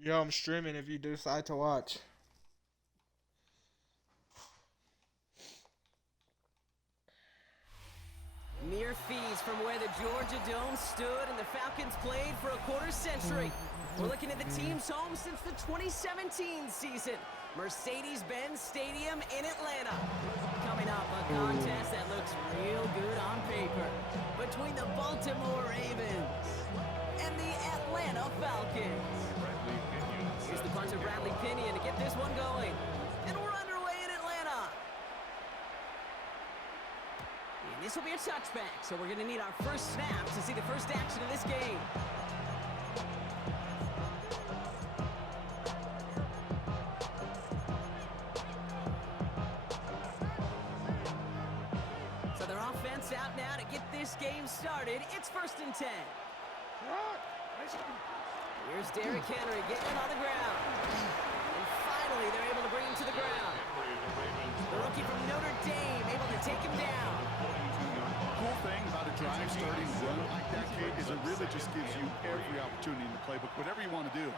Yo, I'm streaming if you decide to watch. Mere fees from where the Georgia Dome stood and the Falcons played for a quarter century. We're looking at the team's home since the 2017 season. Mercedes-Benz Stadium in Atlanta. Coming up, a contest that looks real good on paper between the Baltimore Ravens and the Atlanta Falcons. Here's the punter, Bradley Pinion, to get this one going. And we're underway in Atlanta. And this will be a touchback, so we're going to need our first snap to see the first action of this game. So their offense out now to get this game started. It's 1st and 10. Here's Derrick Henry getting it on the ground. And finally, they're able to bring him to the ground. The rookie from Notre Dame able to take him down. Cool thing about a drive starting run like that, Kate, is it really just gives you every opportunity in the playbook, whatever you want to do.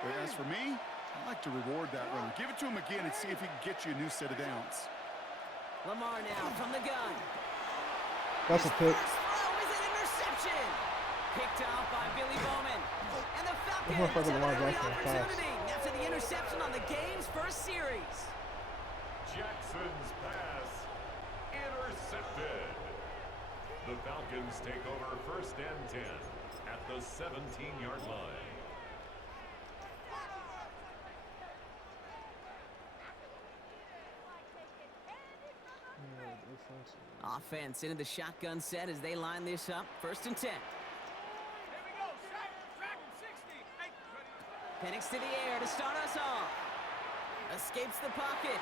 But as for me, I like to reward that run. Give it to him again and see if he can get you a new set of downs. Lamar now from the gun. That's a pick. First throw is an interception. Picked off by Billy Bowman. And the Falcons motherfucker have Lamar an early Jackson fast. opportunity after the interception on the game's first series. Jackson's pass intercepted. The Falcons take over 1st and 10 at the 17-yard line. Offense into the shotgun set as they line this up. 1st and 10. Penix to the air to start us off. Escapes the pocket.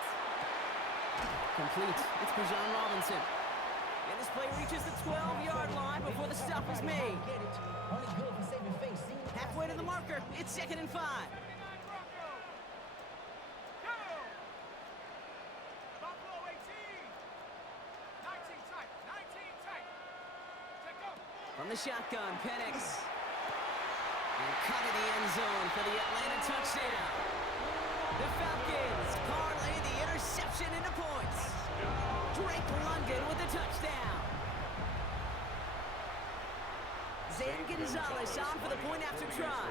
Complete. It's Bijan Robinson. And this play reaches the 12-yard line before the stop is made. Halfway to the marker. It's 2nd and 5. From the shotgun, Penix. And cut in the end zone for the Atlanta touchdown. The Falcons parlay the interception into points. Drake London with the touchdown. Zane Gonzalez on for the point after try.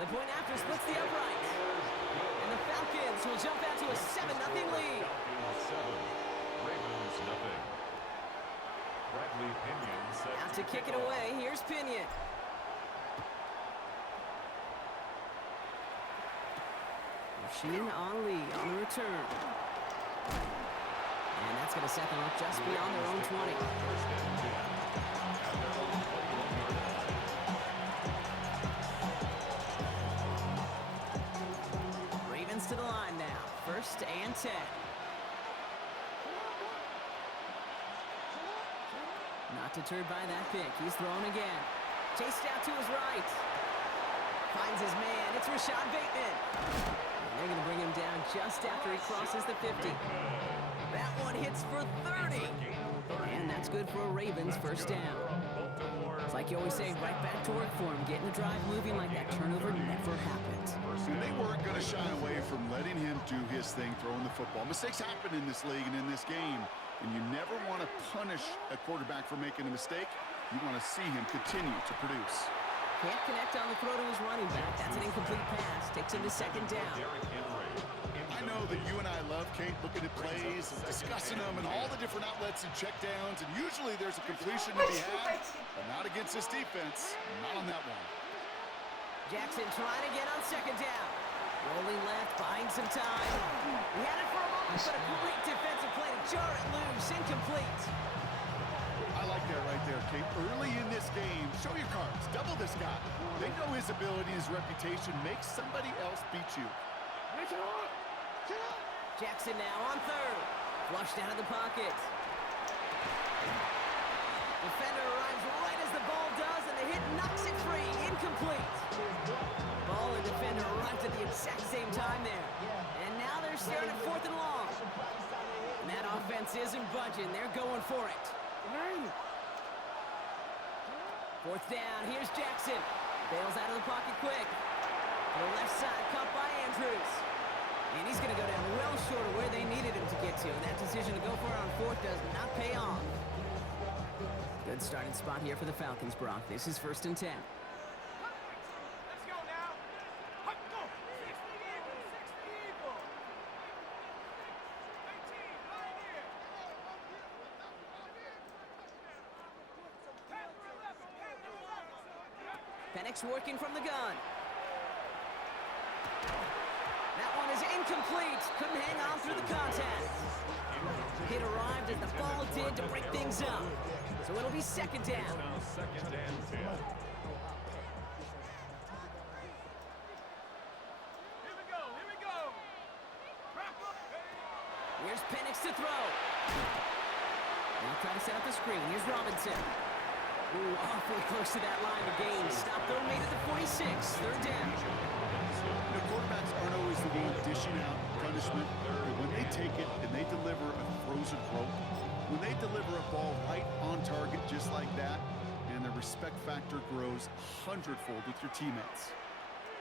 The point after splits the upright. And the Falcons will jump out to a 7-0 lead. Ravens nothing. Bradley Pinion set Out to kick it away. Here's Pinion. Machine Ali on the return. And that's going to set them up just beyond their own 20. Ravens to the line now. 1st and 10. Not deterred by that pick. He's thrown again. Chased out to his right. Finds his man. It's Rashad Bateman. And they're going to bring him down just after he crosses the 50. That one hits for 30. And that's good for a Ravens 1st down. It's like you always say, right back to work for him. Getting the drive moving like that turnover never happened. And they weren't going to shy away from letting him do his thing throwing the football. Mistakes happen in this league and in this game. And you never want to punish a quarterback for making a mistake. You want to see him continue to produce. Can't connect on the throw to his running back. That's an incomplete pass. Takes him to 2nd down. I know that you and I love, Kate, looking at plays and discussing them and all the different outlets and checkdowns. And usually there's a completion to be had, but not against this defense. Not on that one. Jackson trying to get on 2nd down. Rolling left, buying some time. He had it for a moment, but a great defensive play to jar it loose. Incomplete. I like that right there, Kate. Early in this game, show your cards. Double this guy. They know his ability, his reputation. Make somebody else beat you. Jackson now on 3rd. Flushed out of the pocket. Defender arrives right as the ball does, and the hit knocks it free. Incomplete. Ball and defender arrived at the exact same time there. And now they're staring at 4th and long. And that offense isn't budging. They're going for it. Fourth down, here's Jackson. Bails out of the pocket quick. To the left side, caught by Andrews. And he's going to go down well short of where they needed him to get to. And that decision to go for it on fourth does not pay off. Good starting spot here for the Falcons, Brock. This is 1st and 10. Let's go now. Go. 60 Eagle. 18, right here. Penix working from the gun. That one is incomplete. Couldn't hang on through the contact. Hit arrived as the ball did to break things up. So it'll be 2nd down. Now 2nd and 10. Here we go. Wrap up. Here's Penix to throw. Now trying to set up the screen. Here's Robinson. Ooh, awfully close to that line of gain. Stopped though, made it to 46. 3rd down. The quarterbacks aren't always the one dishing out punishment, but when they take it and they deliver a frozen rope, when they deliver a ball right on target just like that, and the respect factor grows 100-fold with your teammates.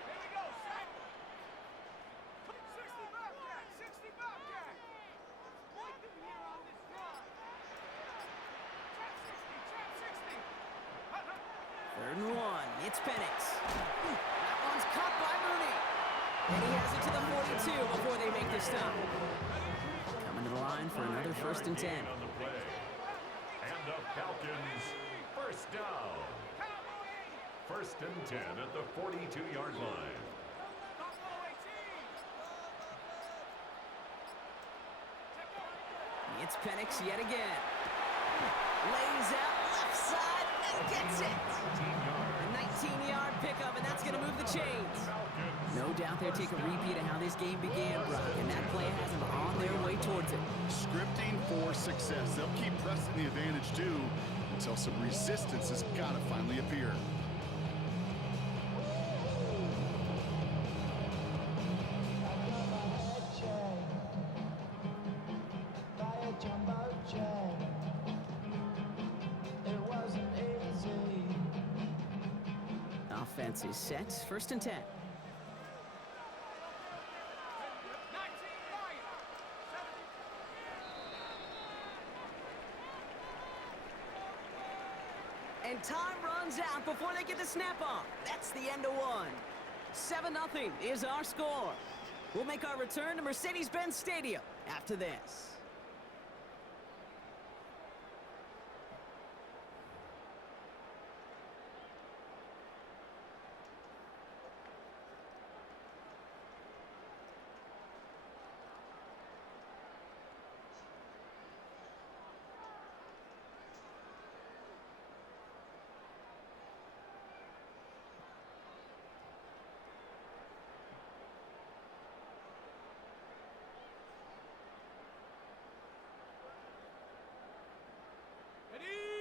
Here we go, set. 60 Bobcat. 60 Bobcat. What do we hear on this drive? Trap 60. 3rd and 1. It's Penix. That one's caught by Mooney. And he has it to the 42 before they make the stop. Coming to the line for another 1st and 10. On the play. And the Falcons, 1st down. 1st and 10 at the 42-yard line. It's Penix yet again. Lays out left side and gets it. A 19-yard pickup, and that's going to move the chains. No doubt they'll take a repeat of how this game began, Brock, and that play has them on their way towards it. Scripting for success. They'll keep pressing the advantage too until some resistance has got to finally appear. Offense is set. 1st and 10. 19 And time runs out before they get the snap off. That's the end of one. 7-0 is our score. We'll make our return to Mercedes-Benz Stadium after this.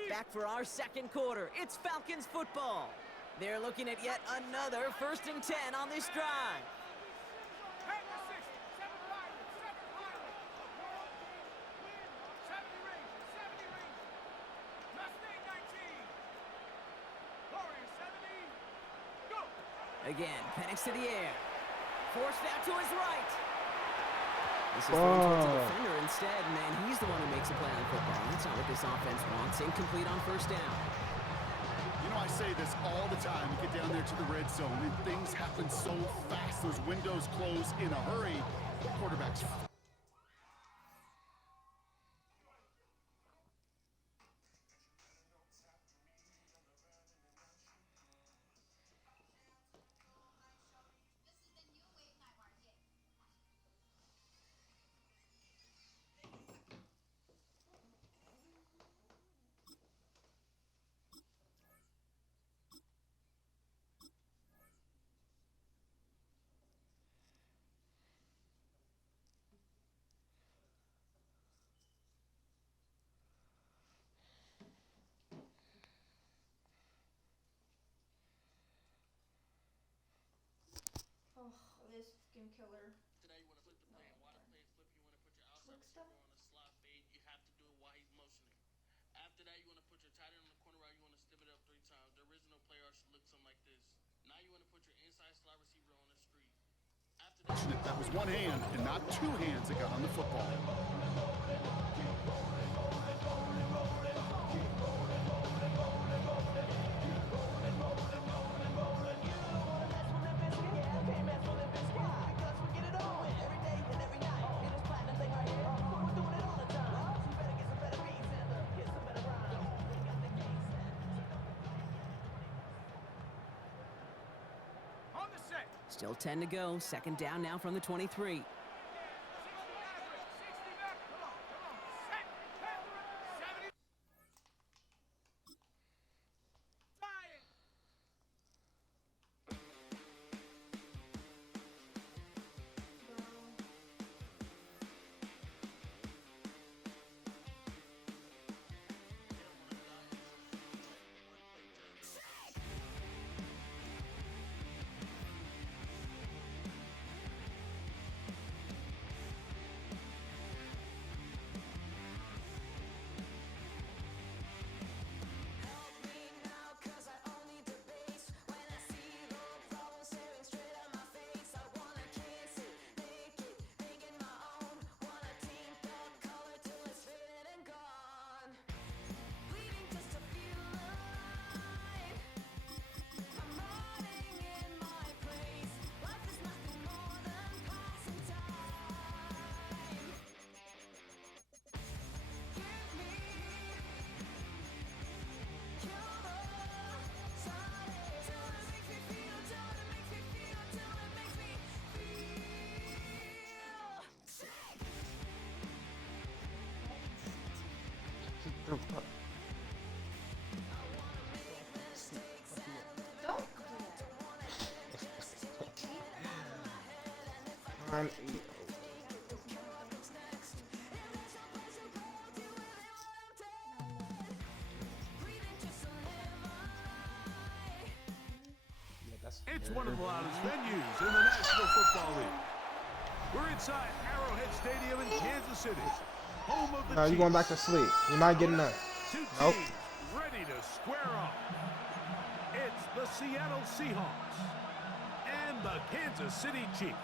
Back for our 2nd quarter. It's Falcons football. They're looking at yet another 1st and 10 on this drive. Pack the 60. 7 Riders. 70 Rangers. 70 Rangers. Mustang 19. Warriors 70. Go. Again, Penix to the air. Forced out to his right. This is thrown towards the defender instead, man. He's the one who makes a play on football. That's not what this offense wants. Incomplete on 1st down. You know, I say this all the time. You get down there to the red zone, and things happen so fast. Those windows close in a hurry. Quarterbacks. Oh, this skin killer. Today you want to flip the plan. Why the play flip? You want to put your outside Quick receiver stuff. on a slot fade. You have to do it while he's motioning. After that, you want to put your tight end on the corner route. You want to step it up 3 times. There is you want to put your inside slot receiver on the street. After that, That was one hand and not two hands that got on the football. On the set. Still 10 to go. Second down now from the 23. 60 back. Come on. Set. 70. Fire. I'm It's one of the loudest venues in the National Football League. We're inside Arrowhead Stadium in Kansas City, home of the you going back to sleep. You might get enough. Two Nope. teams ready to square off. It's the Seattle Seahawks and the Kansas City Chiefs.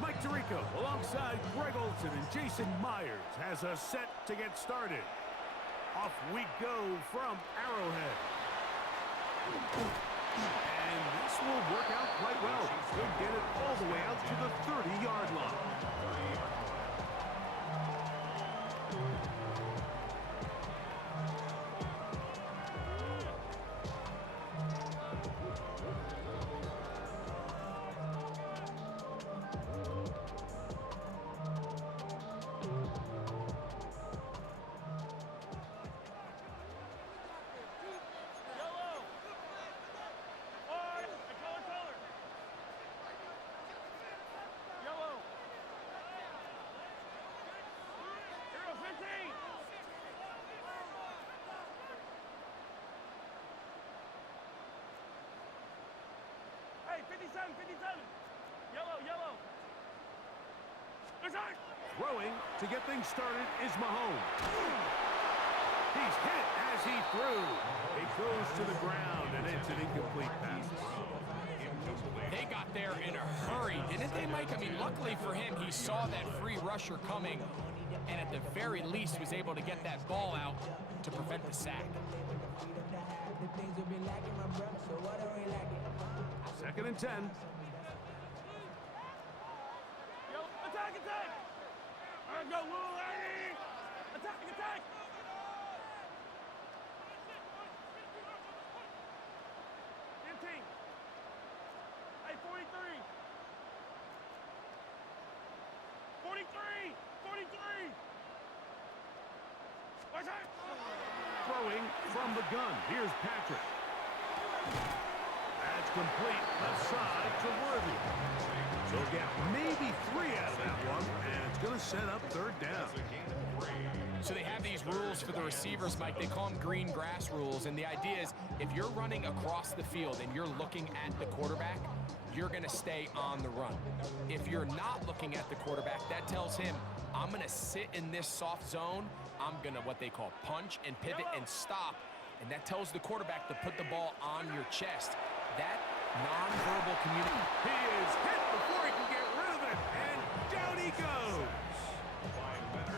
Mike Tirico, alongside Greg Olson and Jason Myers, has us set to get started. Off we go from Arrowhead. And this will work out quite well. They'll get it all the way out to the 30-yard line. Hey, 57. Yellow. Throwing to get things started is Mahomes. He's hit as he threw. It goes to the ground, and it's an incomplete pass. They got there in a hurry, didn't they, Mike? I mean, luckily for him, he saw that free rusher coming, and at the very least was able to get that ball out to prevent the sack. Second and 10. Attack! All right, go, Will Lady! Attack! 15. Hey, 43! 43! Watch out! Throwing from the gun. Here's Patrick. That's complete left side to Worthy. They'll get maybe 3 out of that one, and it's going to set up third down. So they have these rules for the receivers, Mike. They call them green grass rules, and the idea is if you're running across the field and you're looking at the quarterback, you're going to stay on the run. If you're not looking at the quarterback, that tells him, I'm going to sit in this soft zone. I'm going to what they call punch and pivot and stop, and that tells the quarterback to put the ball on your chest. That non-verbal communication. He is hit before he can get rid of it, and down he goes.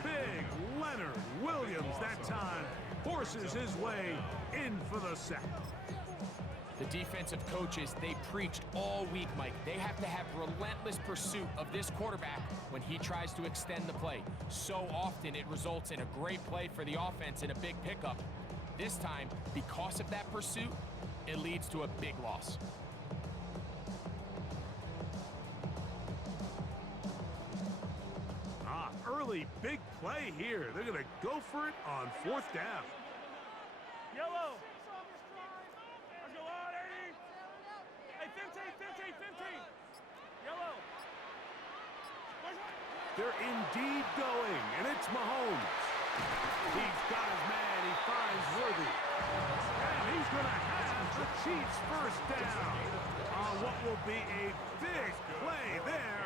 Big Leonard Williams that time forces his way in for the sack. The defensive coaches, they preached all week, Mike. They have to have relentless pursuit of this quarterback when he tries to extend the play. So often it results in a great play for the offense and a big pickup. This time, because of that pursuit, it leads to a big loss. Early big play here. They're going to go for it on 4th down. Yellow. Let's go on, 80. Hey, 15. Yellow. They're indeed going, and it's Mahomes. He's got his man. He finds Worthy. And he's going to have the Chiefs first down on what will be a big play there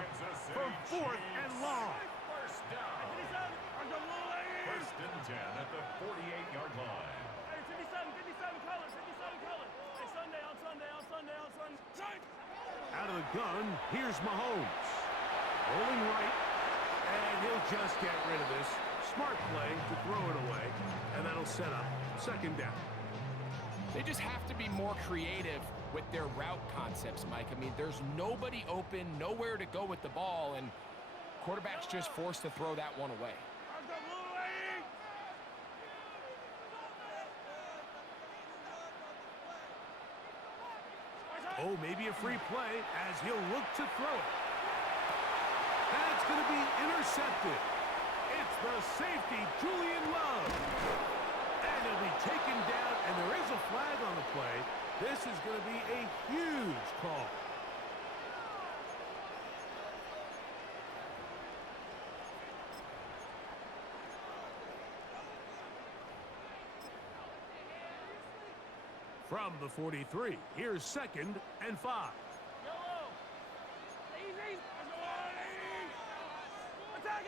from 4th and long. First and 10 at the 48-yard line. Hey, 57 colors. Hey, Sunday. Out of the gun, here's Mahomes. Rolling right, and he'll just get rid of this. Smart play to throw it away, and that'll set up 2nd down. They just have to be more creative with their route concepts, Mike. I mean, there's nobody open, nowhere to go with the ball, and quarterback's just forced to throw that one away. Oh, maybe a free play as he'll look to throw it. That's going to be intercepted. It's the safety, Julian Love. And he'll be taken down, and there is a flag on the play. This is going to be a huge call. From the 43, here's 2nd and 5. Yellow. Easy. Let's go on, 80. Attack.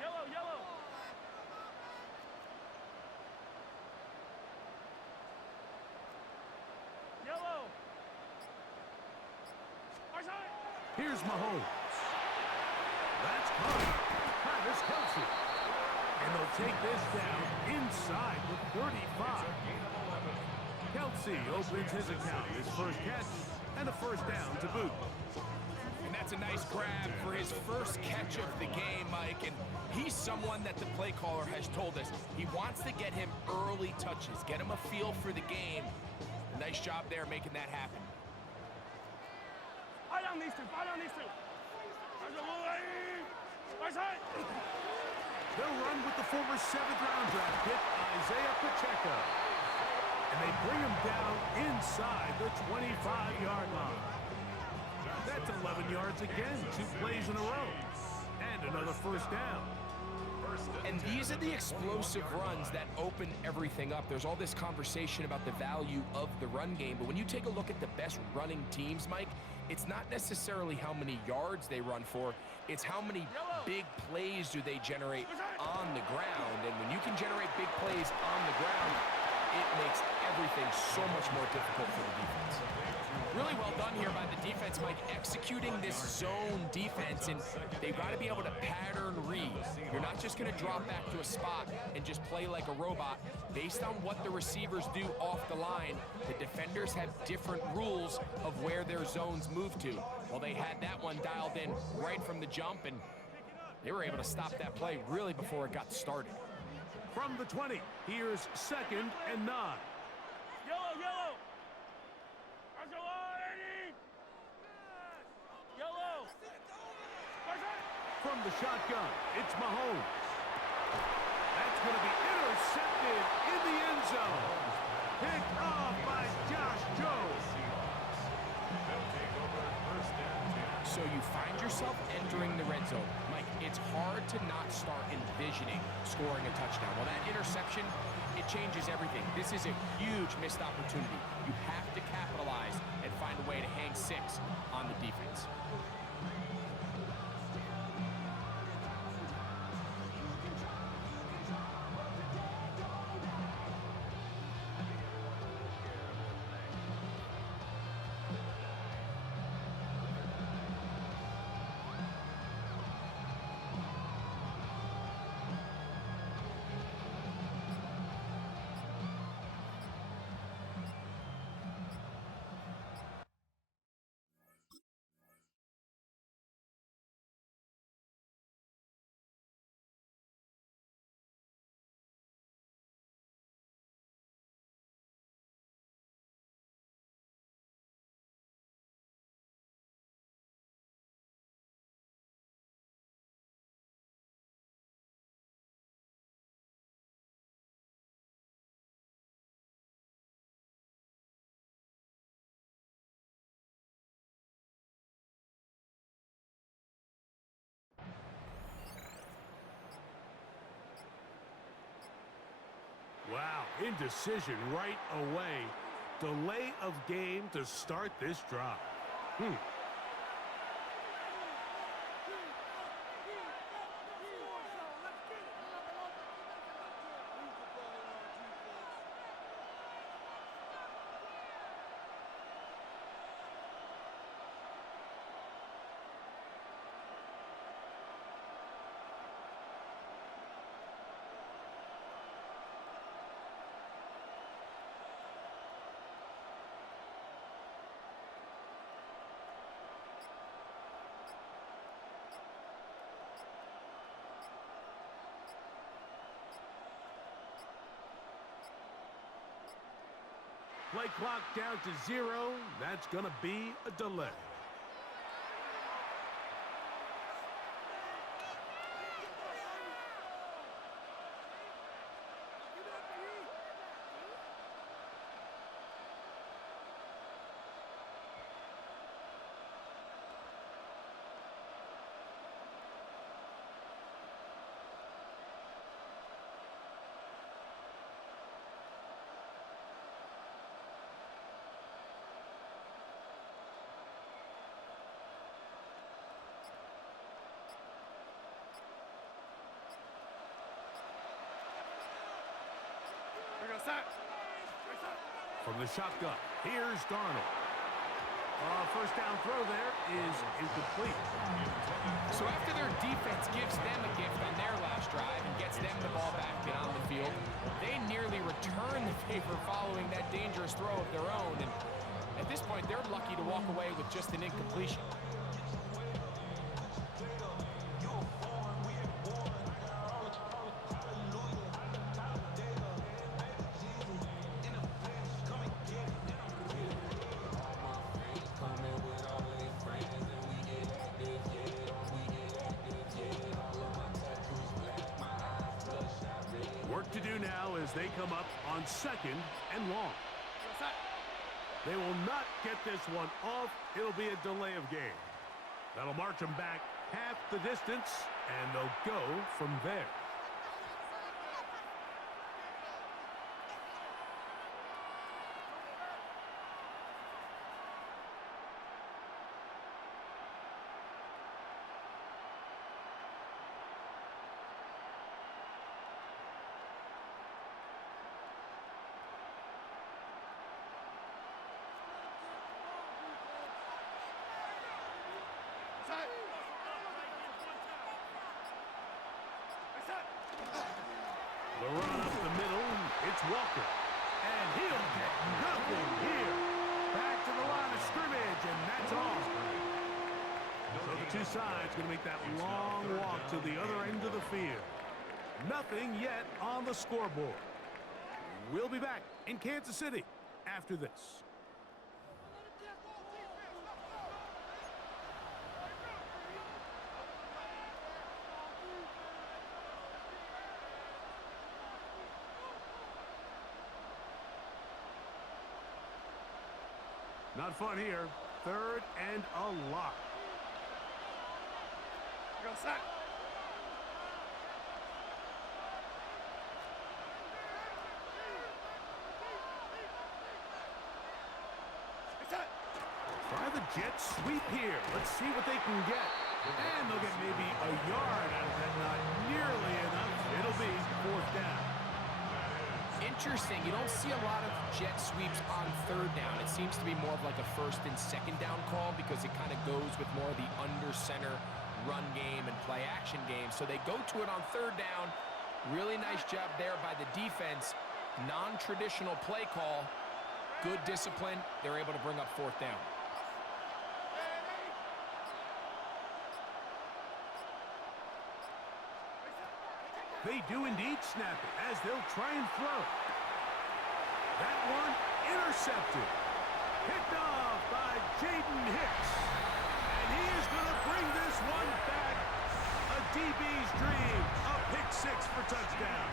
Yellow. Here's Mahomes. That's caught. Travis Kelce. And they'll take this down inside the 35. Kelce opens his account, his first catch, and a first down to boot. And that's a nice grab for his first catch of the game, Mike. And he's someone that the play caller has told us he wants to get him early touches, get him a feel for the game. Nice job there making that happen. Fight on these two. They'll run with the former 7th-round draft pick, Isaiah Pacheco. And they bring him down inside the 25-yard line. That's 11 yards again, 2 plays in a row. And another first down. And these are the explosive runs that open everything up. There's all this conversation about the value of the run game, but when you take a look at the best running teams, Mike, it's not necessarily how many yards they run for, it's how many big plays do they generate on the ground. And when you can generate big plays on the ground, it makes everything so much more difficult for the defense. Really well done here by the defense, Mike, executing this zone defense, and they've got to be able to pattern read. You're not just going to drop back to a spot and just play like a robot. Based on what the receivers do off the line, the defenders have different rules of where their zones move to. Well, they had that one dialed in right from the jump, and they were able to stop that play really before it got started. From the 20, here's 2nd and 9. Yellow. Let's go on, 80. Yellow. From the shotgun, it's Mahomes. That's going to be intercepted in the end zone. Picked off by Josh Jones. They'll take over first and 10. So you find yourself entering the red zone. Mike, it's hard to not start envisioning scoring a touchdown. Well, that interception, it changes everything. This is a huge missed opportunity. You have to capitalize and find a way to hang 6 on the defense. Wow, indecision right away. Delay of game to start this drive. Play clock down to 0. That's going to be a delay. From the shotgun, here's Darnold. First down throw there is incomplete. So after their defense gives them a gift on their last drive and gets them the ball back and on the field, they nearly return the favor following that dangerous throw of their own. And at this point, they're lucky to walk away with just an incompletion. Work to do now as they come up on 2nd and long. They will not get this one off. It'll be a delay of game. That'll march them back half the distance, and they'll go from there. The run up the middle, it's Walker. And he'll get nothing here. Back to the line of scrimmage, and that's all. So the two sides going to make that long walk to the other end of the field. Nothing yet on the scoreboard. We'll be back in Kansas City after this. Not fun here. 3rd and a lot. Go set. Try the jet sweep here. Let's see what they can get. And they'll get maybe a yard out of that. Not nearly enough. It'll be 4th down. Interesting. You don't see a lot of jet sweeps on 3rd down. It seems to be more of like a 1st and 2nd down call because it kind of goes with more of the under center run game and play action game. So they go to it on 3rd down. Really nice job there by the defense. Non-traditional play call. Good discipline. They're able to bring up 4th down. They do indeed snap it as they'll try and throw. That one intercepted. Picked off by Jaden Hicks. And he is going to bring this one back. A DB's dream. A pick 6 for touchdown.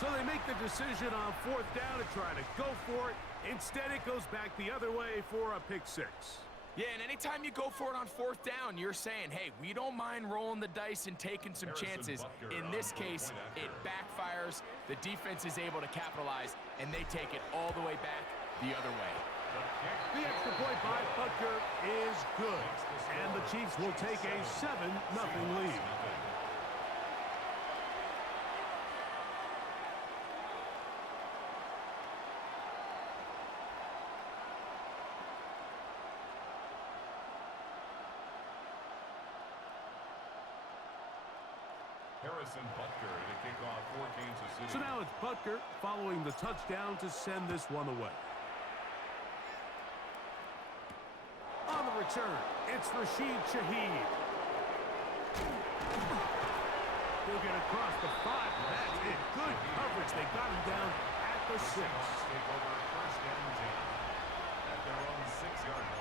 So they make the decision on 4th down to try to go for it. Instead, it goes back the other way for a pick 6. Yeah, and anytime you go for it on 4th down, you're saying, hey, we don't mind rolling the dice and taking some chances. In this case, it backfires. The defense is able to capitalize, and they take it all the way back the other way. The extra point by Butker is good, and the Chiefs will take a 7-0 lead. Harrison Butker to kick off for Kansas City. So now it's Butker following the touchdown to send this one away. On the return, it's Rashid Shaheed. He'll get across the 5. That's it. Good coverage. They got him down at the 6. Take over 1st and 10 at their own 6-yard line.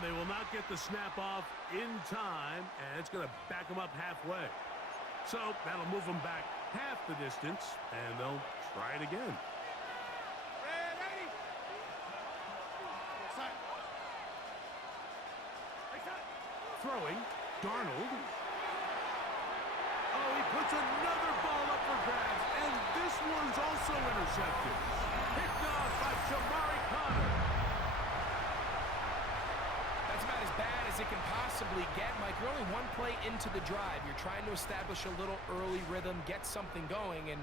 They will not get the snap off in time, and it's going to back them up halfway. So that'll move them back half the distance, and they'll try it again. Ready. Set. Throwing, Darnold. Oh, he puts another ball up for grabs, and this one's also intercepted. Picked off by Jamari Connor. That's about as bad as it can possibly get, Mike. You're only one play into the drive. You're trying to establish a little early rhythm, get something going, and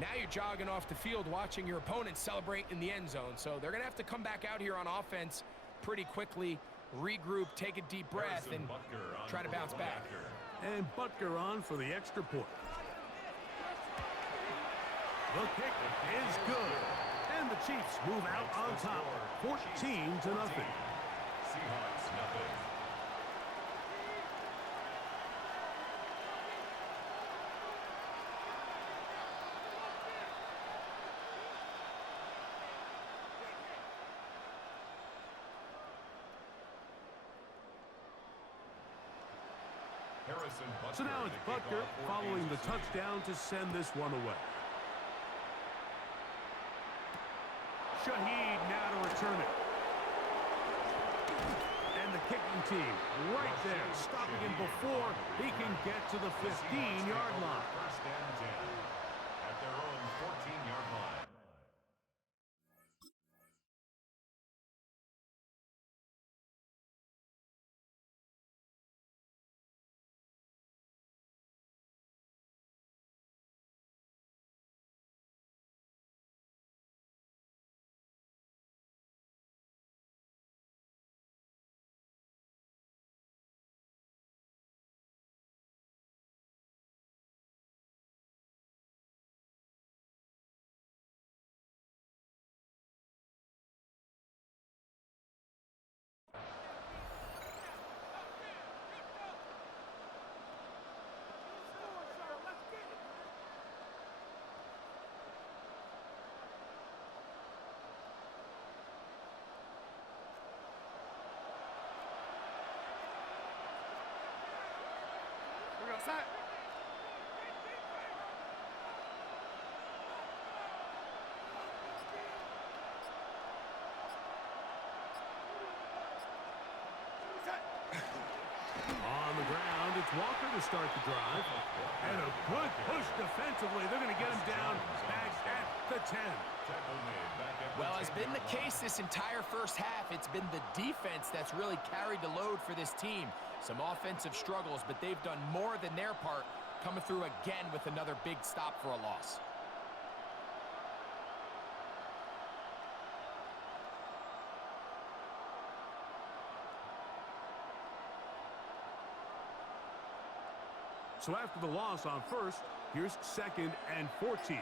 now you're jogging off the field watching your opponent celebrate in the end zone. So they're going to have to come back out here on offense pretty quickly, regroup, take a deep breath, and try to bounce back. And Butker on for the extra point. The kick is good. And the Chiefs move out on top, 14-0. Seahawks, nothing. So now it's Butker following the touchdown to send this one away. Shaheed now to return it. And the kicking team right there, stopping him before he can get to the 15-yard line. 1st and 10 at their own 14-yard line. It's Walker to start the drive. And a good push defensively. They're going to get him down back at the 10. Well, as been the case this entire first half, it's been the defense that's really carried the load for this team. Some offensive struggles, but they've done more than their part, coming through again with another big stop for a loss. So after the loss on first, here's 2nd and 14.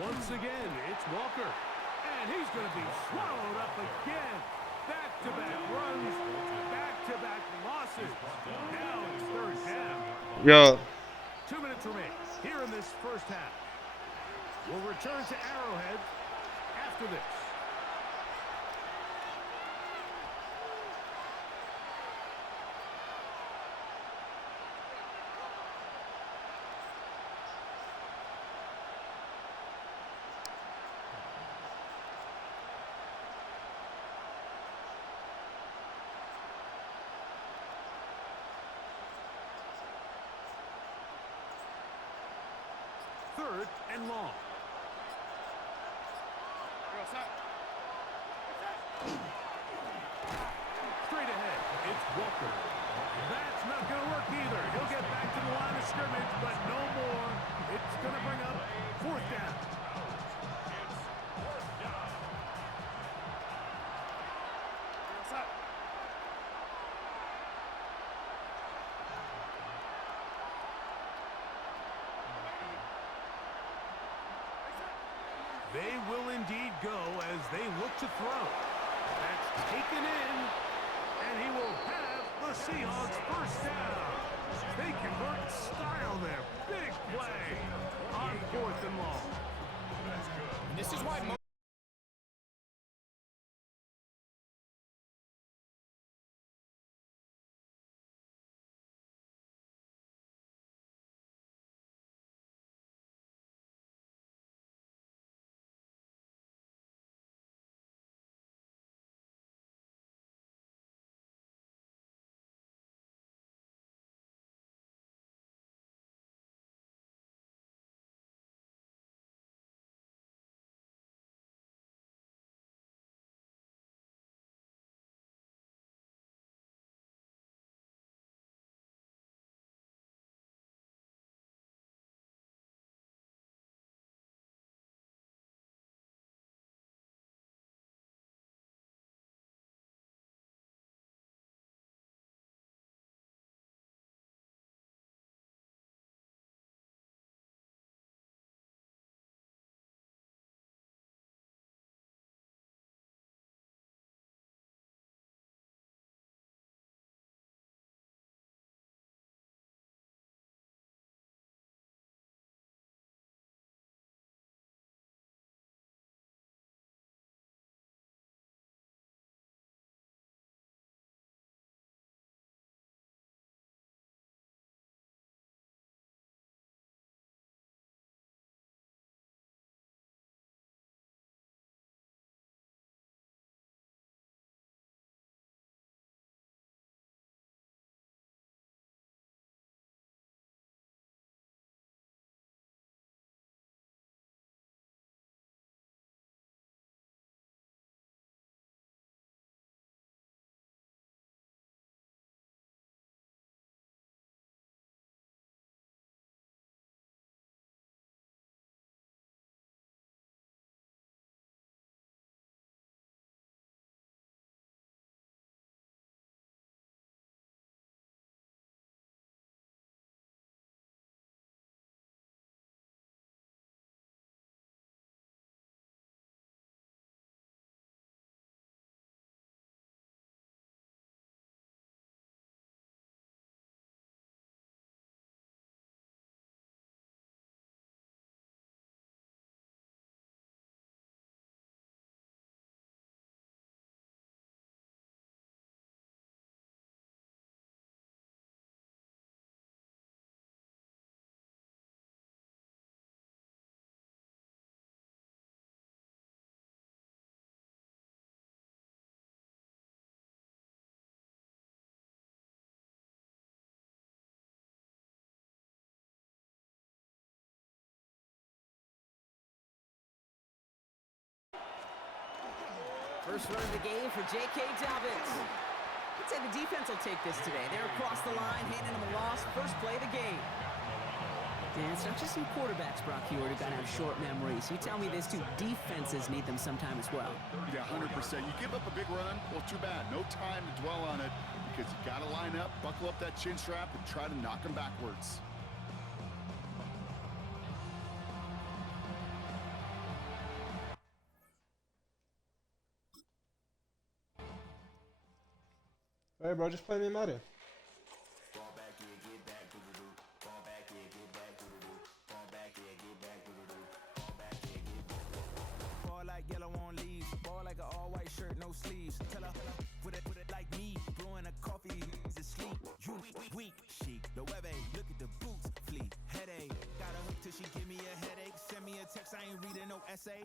Once again, it's Walker. And he's going to be swallowed up again. Back-to-back runs, back-to-back losses. Now it's 3rd down. Yo. 2 minutes remain here in this first half. We'll return to Arrowhead after this. Third and long. Straight ahead, it's Walker. That's not going to work either. He'll get back to the line of scrimmage, but no more. It's going to bring up 4th down. They will indeed go as they look to throw. That's taken in, and he will have the Seahawks first down. They convert style there. Big play on 4th and long. This is why First run of the game for J.K. Dobbins. I'd say the defense will take this today. They're across the line, handing them a loss. First play of the game. Dan, it's not just some quarterbacks, Brock Huard, who got to have short memories. You tell me these two defenses need them sometime as well. Yeah, 100%. You give up a big run, well, too bad. No time to dwell on it because you got to line up, buckle up that chin strap, and try to knock them backwards. Hey, bro, just play me Madden. Ball like yellow on leaves. Ball like an all-white shirt, no sleeves. Tell her with it like me. Blowing a coffee to sleep. You weak, chic. The web look at the boots, fleet. Headache. Got a hook till she give me a headache. Send me a text, I ain't reading no essay.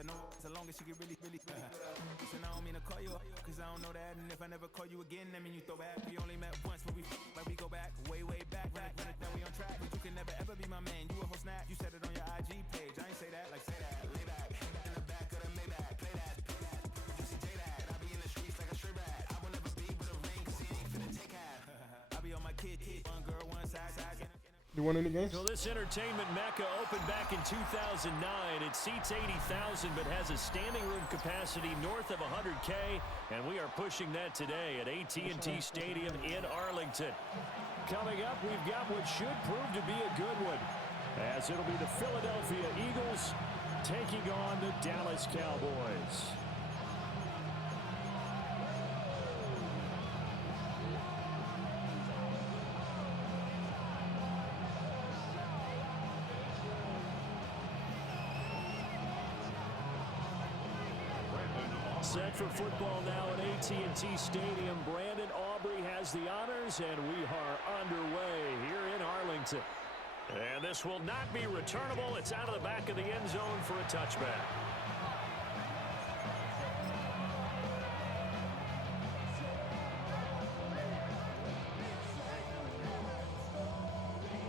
I know as long as she get really listen, I don't mean to call you up, cause I don't know that. And if I never call you again, that mean you throw back. We only met once, but we go back, way back. Run it down, we on track. But you can never ever be my man. You a whole snap, you said it on your IG page. I ain't say that, like say that. Lay back, in the back of the Maybach. Play that. You see J that, I be in the streets like a stray rat. I will never be with a ring, cause he ain't finna take half. I be on my kid, one girl, one side. You won any games? So this entertainment mecca opened back in 2009. It seats 80,000 but has a standing room capacity north of 100K, and we are pushing that today at AT&T Stadium in Arlington. Coming up, we've got what should prove to be a good one, as it'll be the Philadelphia Eagles taking on the Dallas Cowboys. Set for football now at AT&T Stadium. Brandon Aubrey has the honors, and we are underway here in Arlington. And this will not be returnable. It's out of the back of the end zone for a touchback.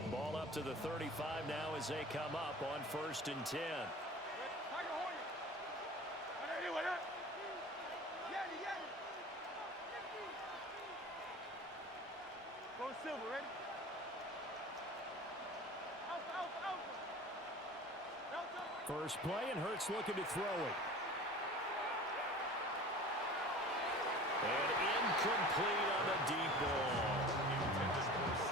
Ball up to the 35 now as they come up on 1st and 10. Silver, ready? First play, and Hurts looking to throw it. And incomplete on the deep ball.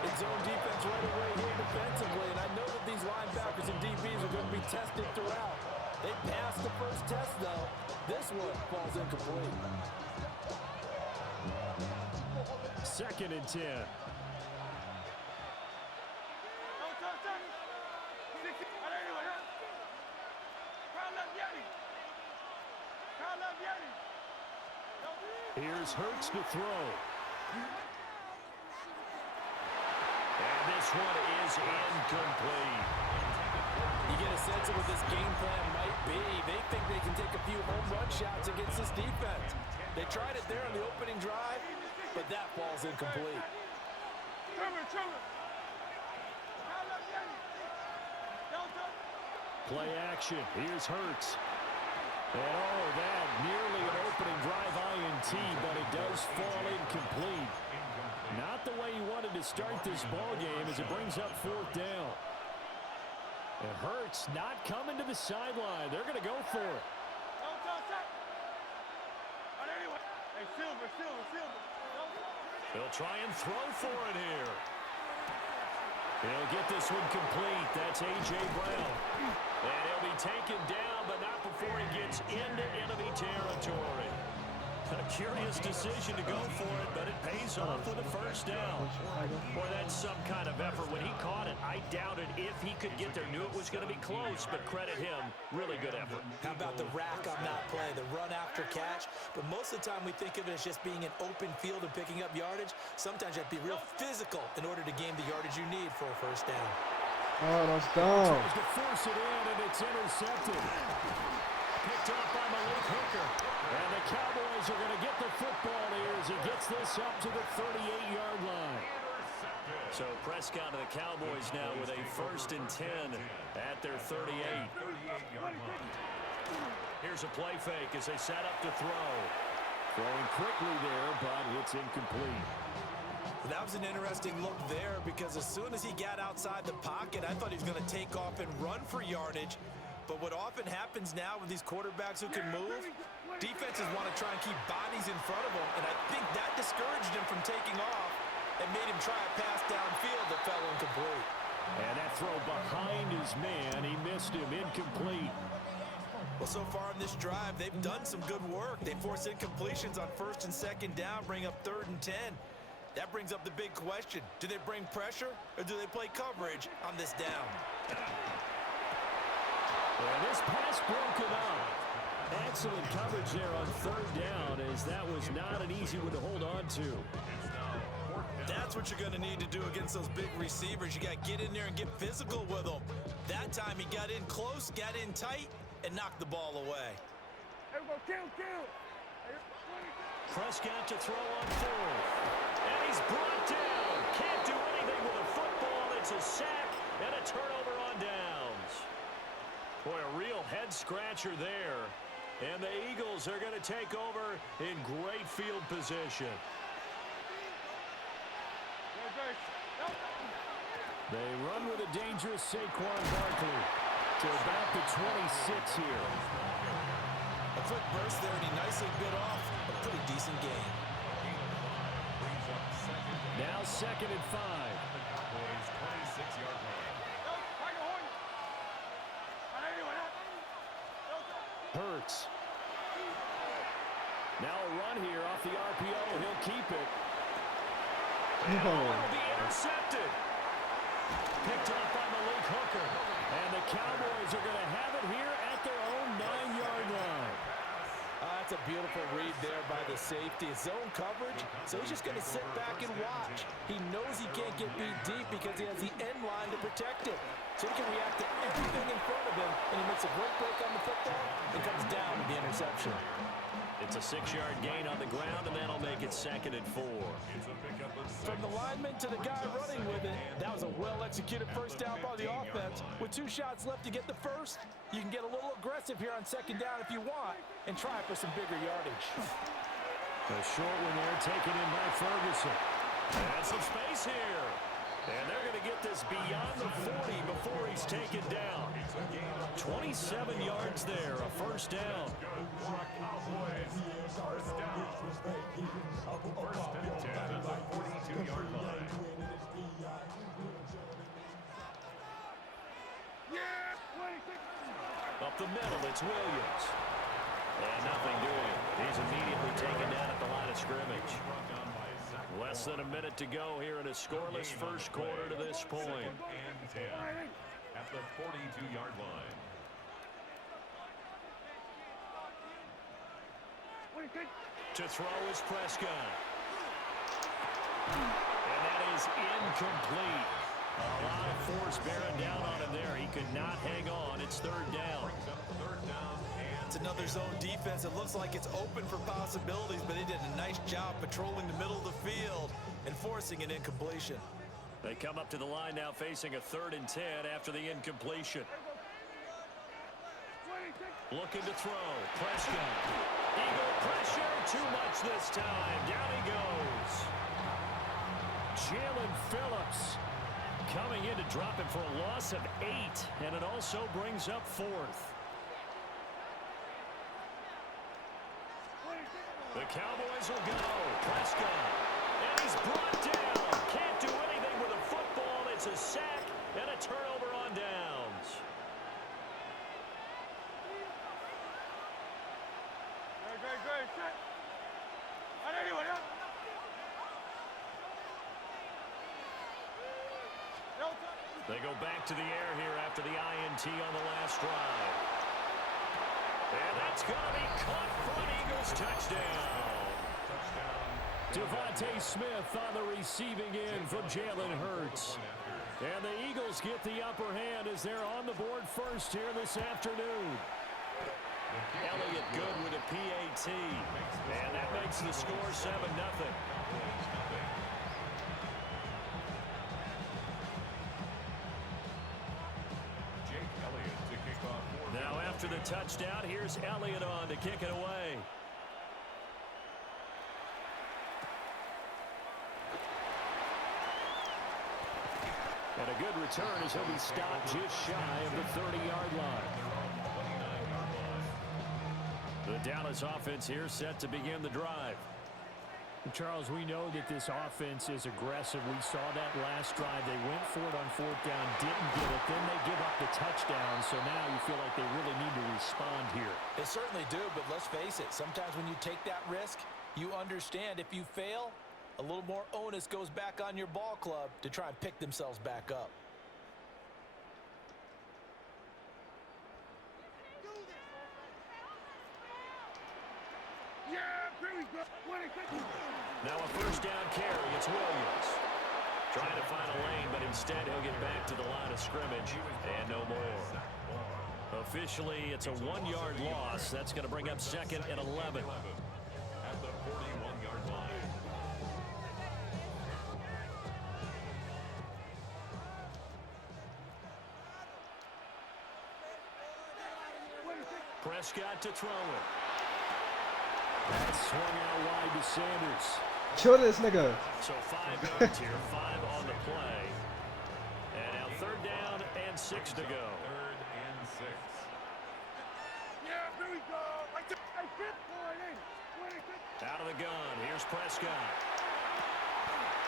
It's zone defense right away here defensively, and I know that these linebackers and DBs are going to be tested throughout. They passed the first test, though. This one falls incomplete. 2nd and 10. Here's Hurts to throw. And this one is incomplete. You get a sense of what this game plan might be. They think they can take a few home run shots against this defense. They tried it there on the opening drive, but that falls incomplete. Play action. Here's Hurts. And oh, that nearly an opening drive INT, but it does fall incomplete. Not the way he wanted to start this ball game as it brings up 4th down. And Hurts not coming to the sideline. They're going to go for it. He'll try and throw for it here. He'll get this one complete. That's A.J. Brown. And he'll be taken down, but not before he gets into enemy territory. A curious decision to go for it, but it pays off with a 1st down. Boy, that's some kind of effort. When he caught it, I doubted if he could get there. Knew it was going to be close, but credit him. Really good effort. How about the rack on that play, the run after catch? But most of the time we think of it as just being an open field and picking up yardage. Sometimes you have to be real physical in order to gain the yardage you need for a 1st down. Oh, that's down. Tries to force it in, and it's intercepted. Picked off by Malik Hooker. And the Cowboys are going to get the football here as he gets this up to the 38-yard line. So Prescott and the Cowboys now with a 1st and 10 at their 38. Here's a play fake as they set up to throw. Throwing quickly there, but it's incomplete. That was an interesting look there because as soon as he got outside the pocket, I thought he was going to take off and run for yardage. But what often happens now with these quarterbacks who can move, defenses want to try and keep bodies in front of them, and I think that discouraged him from taking off and made him try a pass downfield that fell incomplete. And that throw behind his man, he missed him, incomplete. Well, so far in this drive, they've done some good work. They force incompletions on 1st and 2nd down, bring up 3rd and 10. That brings up the big question. Do they bring pressure or do they play coverage on this down? And this pass broken up. Excellent coverage there on 3rd down as that was not an easy one to hold on to. That's what you're going to need to do against those big receivers. You got to get in there and get physical with them. That time he got in close, got in tight, and knocked the ball away. Prescott to throw on 4th. And he's brought down. Can't do anything with a football. It's a sack and a turnover on downs. Boy, a real head-scratcher there. And the Eagles are going to take over in great field position. They run with a dangerous Saquon Barkley to about the 26 here. A quick burst there, and he nicely bit off a pretty decent game. Now 2nd and 5. Hurts. Now a run here off the RPO. He'll keep it. And it'll be intercepted. Picked off by Malik Hooker. And the Cowboys are going to have it here at their own 9-yard line. That's a beautiful read there by the safety. Zone coverage, so he's just going to sit back and watch. He knows he can't get beat deep because he has the end line to protect it. So he can react to everything in front of him, and he makes a great break on the football and comes down with the interception. It's a 6-yard gain on the ground, and that'll make it 2nd and 4. From the lineman to the guy running with it, that was a well-executed first down by the offense. With 2 shots left to get the first, you can get a little aggressive here on 2nd down if you want and try for some bigger yardage. A short one there taken in by Ferguson. And some space here. And they're going to get this beyond the 40 before he's taken down. 27 yards there, a first down. First down. 1st and 10 at the 42-yard line. Up the middle, it's Williams. And nothing doing. He's immediately taken down at the line of scrimmage. Less than a minute to go here in a scoreless first quarter to this point. 2nd and 10 at the 42-yard line. To throw is Prescott. And that is incomplete. A lot of force bearing down on him there. He could not hang on. It's 3rd down. It's another zone defense. It looks like it's open for possibilities, but they did a nice job patrolling the middle of the field and forcing an incompletion. They come up to the line now facing a 3rd and 10 after the incompletion. Looking to throw. Prescott. Eagle pressure. Too much this time. Down he goes. Jalen Phillips coming in to drop him for a loss of 8. And it also brings up 4th. The Cowboys will go. Prescott. And he's brought down. Can't do anything with a football. It's a sack and a turnover on downs. They go back to the air here after the INT on the last drive. And that's going to be caught for an Eagles touchdown. Devontae Smith on the receiving end from Jalen Hurts. And the Eagles get the upper hand as they're on the board first here this afternoon. Elliott good with a PAT. And that makes the score 7-0. Now after the touchdown, here's Elliott on to kick it away. And a good return as he'll be stopped just shy of the 30-yard line. The Dallas offense here set to begin the drive. Charles, we know that this offense is aggressive. We saw that last drive. They went for it on 4th down, didn't get it. Then they give up the touchdown. So now you feel like they really need to respond here. They certainly do, but let's face it. Sometimes when you take that risk, you understand if you fail, a little more onus goes back on your ball club to try and pick themselves back up. Now a first down carry. It's Williams. Trying to find a lane, but instead he'll get back to the line of scrimmage and no more. Officially, it's a 1-yard loss. That's going to bring up 2nd and 11. At the 41-yard line. Prescott to throw it. That swung out wide to Sanders. Kill this nigga. So 5 yards here, 5 on the play. And now 3rd down and 6 to go. 3rd and 6. Out of the gun, here's Prescott.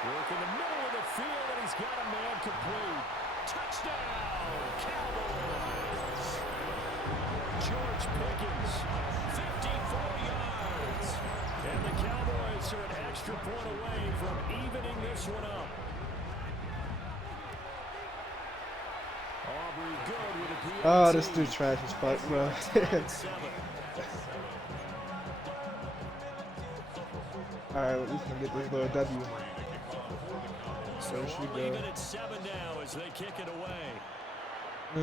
Work in the middle of the field, and he's got a man complete. Touchdown, Cowboys! George Pickens, 54 yards. And the Cowboys are an extra point away from evening this one up. Aubrey good with a PAT. Oh, this dude's trash as fuck, bro. Alright, well, we can get this little W. So we should Leave go. it at 7 now as they kick it away. A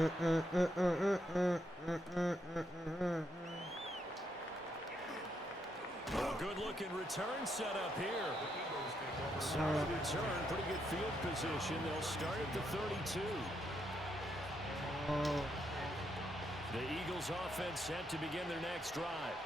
good-looking return set up here. Solid return, pretty good field position. They'll start at the 32. The Eagles offense set to begin their next drive.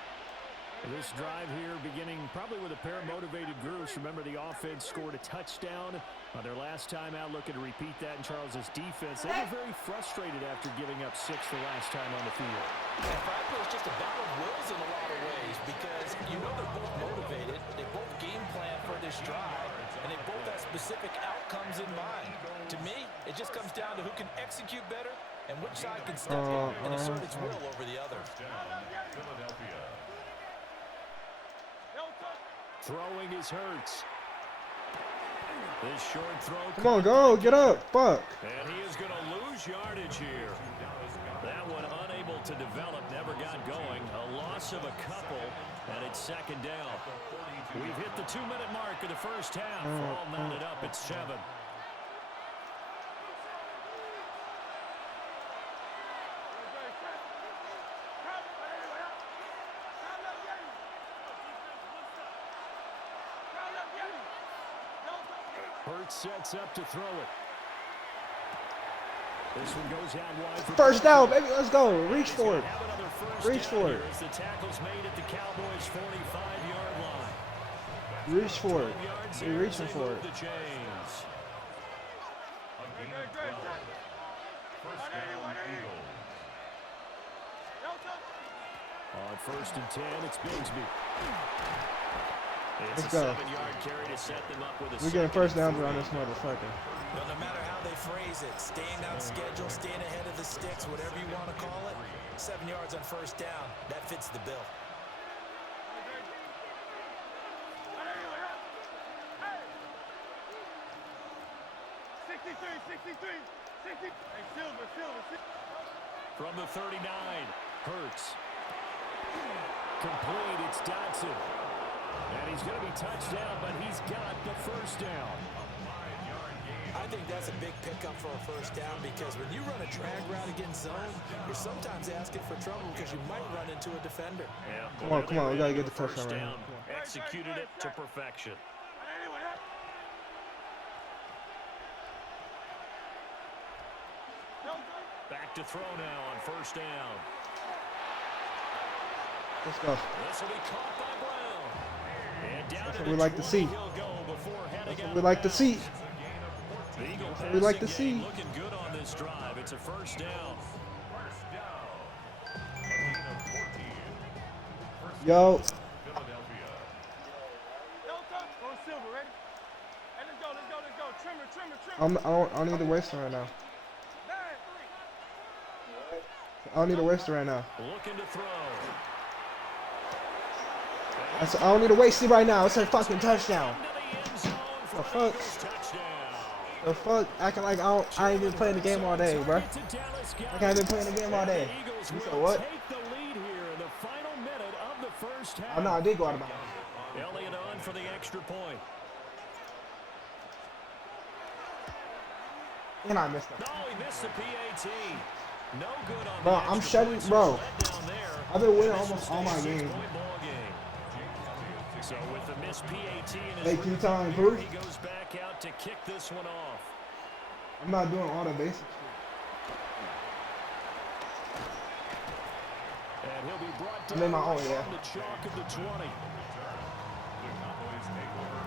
This drive here beginning probably with a pair of motivated groups. Remember, the offense scored a touchdown on their last time out. Looking to repeat that in Charles's defense. They were very frustrated after giving up 6 the last time on the field. And frankly, it's just a battle of wills in a lot of ways because you know they're both motivated. They both game plan for this drive, and they both have specific outcomes in mind. To me, it just comes down to who can execute better and which side can step in and assert its will over the other. Philadelphia. Throwing is Hurts. This short throw. Come on, go, get up, fuck. And he is going to lose yardage here. That one unable to develop, never got going. A loss of a couple, and it's 2nd down. We've hit the 2-minute mark of the first half. All mounted up at 7. Hurts sets up to throw it. This one goes out wide for First down, baby, let's go. Reach for it. Reach for it. As the tackle's made at the Cowboys' 45-yard line. Reach for it. You're reaching for it. The chains. First down, Eagles. On 1st and 10, it's Bigsby. It's Let's a go. 7-yard carry to set them up with a We getting first down second on and this motherfucker. But no matter how they phrase it, staying on schedule, staying ahead of the sticks, whatever you want to call it, 7 yards on 1st down, that fits the bill. From the 39, Hurts. Complete, it's Dotson. And he's going to be touched down, but he's got the first down. I think that's a big pickup for a first down because when you run a drag route against zone, you're sometimes asking for trouble because you might run into a defender. Yeah, Come on, we gotta get the touchdown right now. Executed it to perfection. Back to throw now on first down. Let's go. This will be caught by Brown. And down That's to what we the like to 20 see. he'll go before heading That's what out we of like to bounds. see. The Eagle That's what we like to passing game see. looking good on this drive. It's a first down. First down. A gain of 14. First Yo. down, Philadelphia. Go Silver, ready? Hey, let's go. Trimmer. I don't need to waste it right now. I don't need to waste it right now. Looking to throw. I don't need to waste it right now. It's a fucking touchdown. Into the end zone for The the fuck? first touchdown. The fuck? Acting like I ain't been playing the game all day, bro. To Dallas Like I ain't been playing the game all day. The Eagles You said will what? take the lead here in the final minute of the first half. Oh no, I did go out of bounds. Elliott on for the extra point. And I missed it. No, he missed the PAT. No good on Bro, the I'm extra shutting, point, so bro. it's let down there. I've been winning This will almost stay all my a games. 6-point ball game. So with the missed PAT in Hey, his can you rearview tell I mirror, improved? he goes back out to kick this one off. I'm not doing all the basic shit. And he'll be brought I down made my own, right yeah. on the chalk of the 20.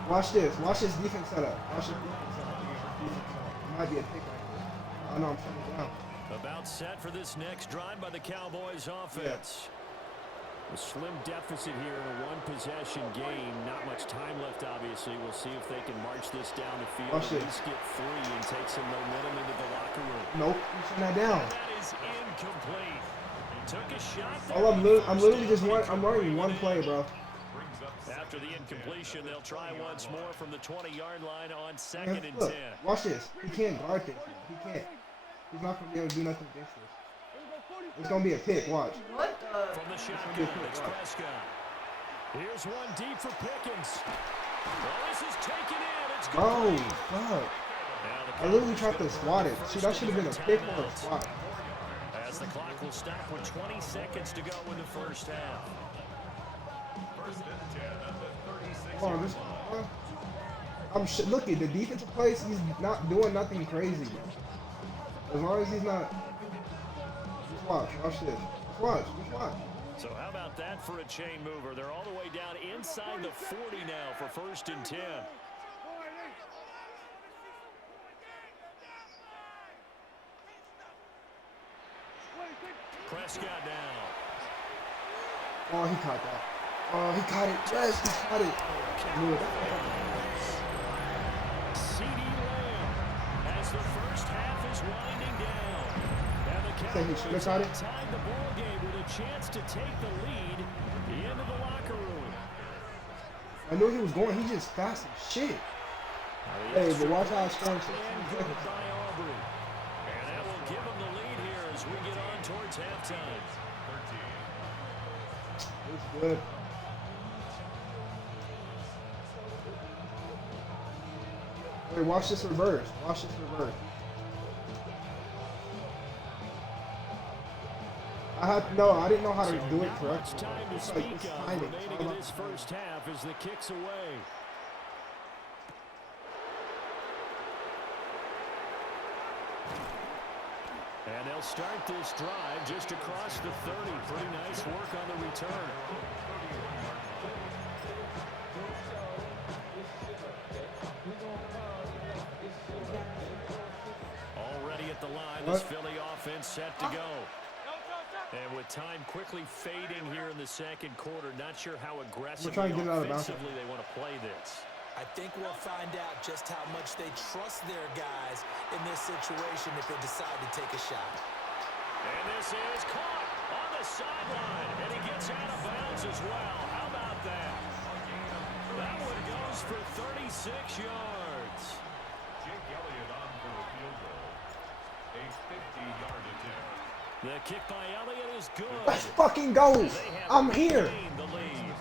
Watch this. Watch this defense setup. Watch this defense setup. It might be a pick right here. I know I'm shutting it down. About set for this next drive by the Cowboys offense. A slim deficit here in a one-possession game. Not much time left, obviously. We'll see if they can march this down the field, Watch at this. least get 3 and take some momentum into the locker room. Nope. I'm shutting that down. That is incomplete. Took a shot there. All I'm literally just I'm running one play, bro. After the incompletion, they'll try once more from the 20-yard line on Man, second and look, 10. watch this. He can't guard this. He can't. He's not gonna be able to do nothing against this. It's gonna be a pick. Watch. What the? From the shotgun, it's Prescott. Here's one deep for Pickens. Well, this is taken in. It's Oh, complete. fuck. Now the I literally Cowboys tried to go swat it. See, that should have been a pick or a timeouts. swat. As the clock will stop with 20 seconds to go in the first half. First and 10 at the 36. Come on, just, look at the defensive plays. He's not doing nothing crazy. As long as he's not. Just watch. Watch this. Just watch. Just watch. So how about that for a chain mover? They're all the way down inside the 40 now for first and 10. Prescott now. Oh, he caught that. Oh, he caught it. Yes, he caught it. Knew it. C.D. Lamb as the first half is winding down. And the Say he should have Cowboys caught it. tied the ball game with a chance to take the lead into the locker room. I knew he was going. He just fast as shit. Hey, but watch how strong. And good by Aubrey. And that will give them the lead here as we get on towards halftime. It's good. Hey, watch this reverse. Watch this reverse. I didn't know how to do it Not much correctly. time to It's like, speak it's of timing. remaining in this first half as the kick's away. And they'll start this drive just across the 30. Pretty nice work on the return. Already at the line, this Philly offense set to go. And with time quickly fading here in the second quarter, not sure how aggressively trying to get it out of bounds. offensively they want to play this. I think we'll find out just how much they trust their guys in this situation if they decide to take a shot. And this is caught on the sideline, and he gets out of bounds as well. How about that? That one goes for 36 yards. Jake Elliott on for the field goal. A 50-yard attempt. The kick by Elliott is good. Let's fucking go. They have I'm here. regained the lead.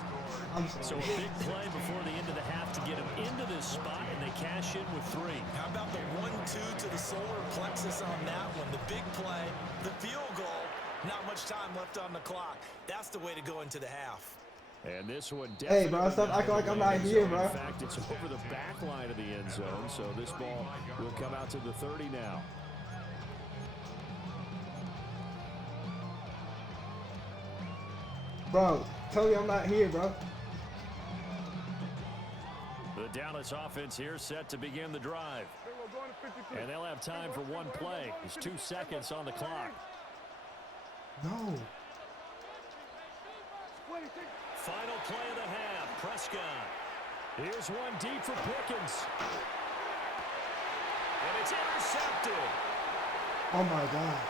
I'm So sorry. a big play before the end of the half to get him into this spot, and they cash in with 3. How about the 1-2 to the solar plexus on that one? The big play, the field goal, not much time left on the clock. That's the way to go into the half. And this one Hey, bro, stop acting like I'm not here, bro. In fact, it's over the back line of the end zone, so this ball will come out to the 30 now. Bro, tell me I'm not here, bro. The Dallas offense here set to begin the drive. And they'll have time for one play. There's 2 seconds on the clock. No. Final play of the half, Prescott. Here's one deep for Pickens. And it's intercepted. Oh my God.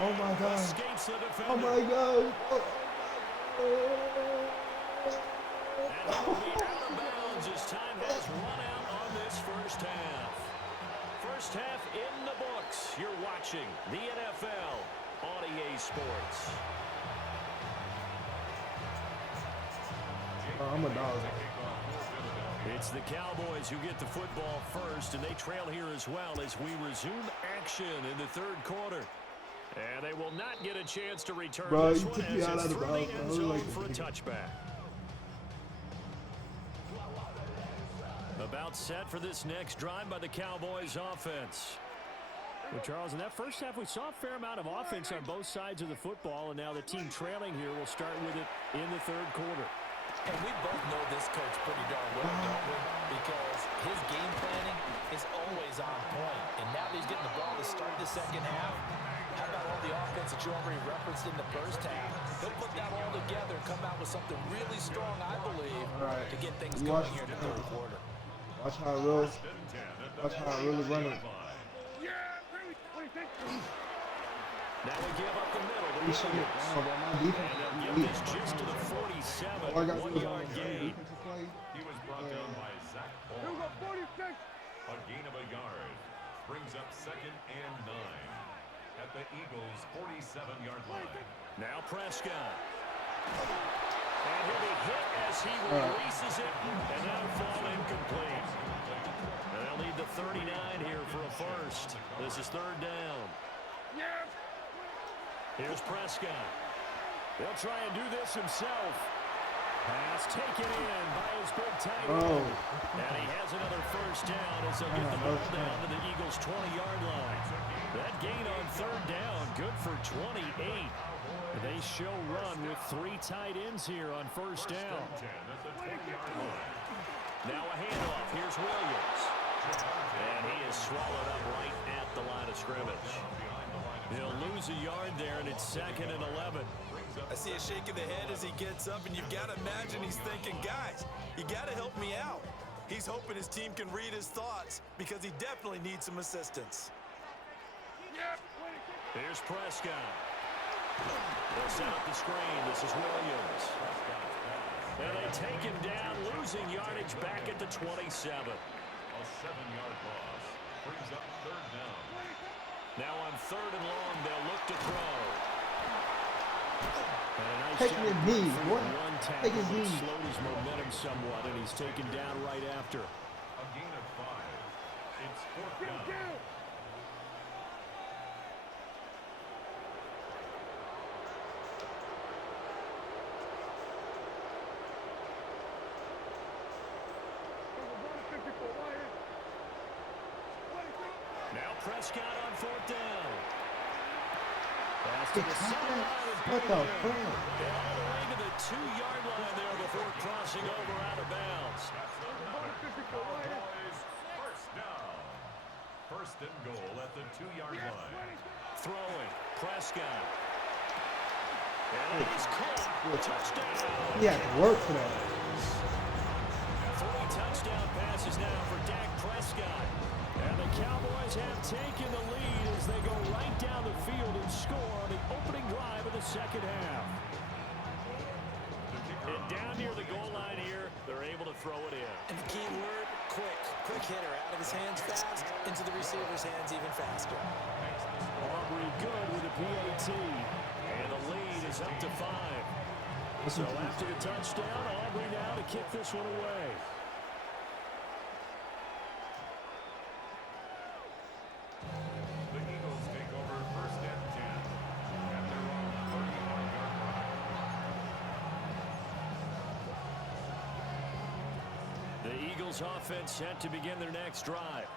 Oh my God. Escapes the defender. Oh my God. And will be out of bounds as time has run out on this first half. First half in the books. You're watching the NFL on EA Sports. I'm a dog. It's the Cowboys who get the football first, and they trail here as well as we resume action in the third quarter. And they will not get a chance to return Bro, this you one took me as out it's of the through bounds, the end bro. zone Like- for a touchback. About set for this next drive by the Cowboys offense. Well, Charles, in that first half, we saw a fair amount of offense on both sides of the football, and now the team trailing here will start with it in the third quarter. And we both know this coach pretty darn well, don't we? Because his game planning is always on point. And now that he's getting the ball to start the second half, how about all the offense that you already referenced in the first half? He'll put that all together and come out with something really strong, I believe, to get things going here in the third quarter. Watch how I really run it. Now we give up the middle. We shut it down, bro. My defense And is they'll weak. give this just to the 47. All I got to do is 1-yard run gain. defensive play. He was brought down by Zach Paul. A gain of a yard brings up 2nd and 9 at the Eagles' 47-yard line. Now Prescott. And he'll be hit as he releases it, and that'll fall incomplete. And they'll need the 39 here for a first. This is 3rd down. Here's Prescott. He'll try and do this himself. Pass taken in by his big tight end. And he has another first down as they'll get the ball down to the Eagles' 20-yard line. That gain on 3rd down, good for 28. They show run with 3 tight ends here on first down. Now a handoff. Here's Williams. And he is swallowed up right at the line of scrimmage. He'll lose a yard there, and it's 2nd and 11. I see a shake of the head as he gets up, and you've got to imagine he's thinking, guys, you got to help me out. He's hoping his team can read his thoughts because he definitely needs some assistance. Here's Prescott. They'll set up the screen. This is Williams. And they take him down, losing yardage back at the 27. A 7-yard loss brings up 3rd down. Now on 3rd and long, they'll look to throw. And a nice Take his knee. What? one tackle Take his knee. slowed his momentum somewhat, and he's taken down right after. A gain of 5. It's 4th down. Now Prescott on 4th down. Pass to What the the sideline. fuck? All the way to the 2-yard line there before crossing over out of bounds. Cowboys, first down. 1st and goal at the 2-yard line. Throwing. Prescott. And he's caught. Touchdown. He had to work for that. 3 touchdown passes now for Dak Prescott. And the Cowboys have taken the lead as they go right down the field and score on the opening drive of the second half. And down near the goal line here, they're able to throw it in. And the key word, quick. Quick hitter. Out of his hands fast, into the receiver's hands even faster. Aubrey good with a PAT. And the lead is up to 5. So after the touchdown, Aubrey now to kick this one away. The Eagles take over first and 10 at their own 31-yard line. The Eagles offense set to begin their next drive.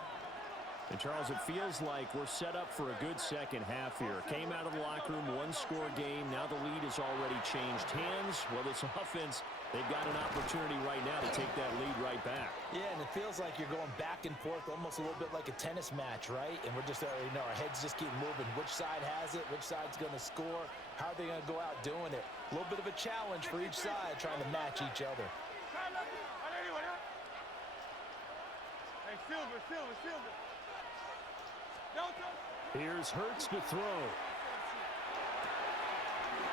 And Charles, it feels like we're set up for a good second half here. Came out of the locker room, one-score game. Now the lead has already changed hands. Well, this offense, they've got an opportunity right now to take that lead right back. Yeah, and it feels like you're going back and forth almost a little bit like a tennis match, right? And we're just, our heads just keep moving. Which side has it? Which side's going to score? How are they going to go out doing it? A little bit of a challenge for each side trying to match each other. Hey, Silver. Here's Hurts to throw.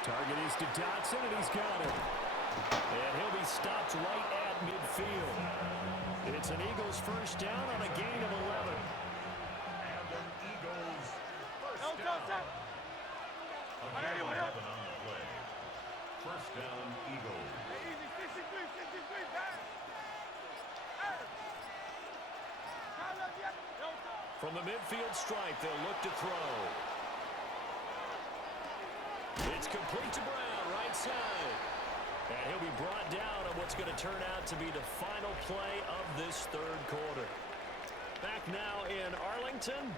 Target is to Dotson, and he's got it. And he'll be stopped right at midfield. It's an Eagles first down on a gain of 11. And an Eagles first down. A gain of 11 on the play. First down, Eagles. From the midfield stripe, they'll look to throw. It's complete to Brown, right side. And he'll be brought down on what's going to turn out to be the final play of this third quarter. Back now in Arlington.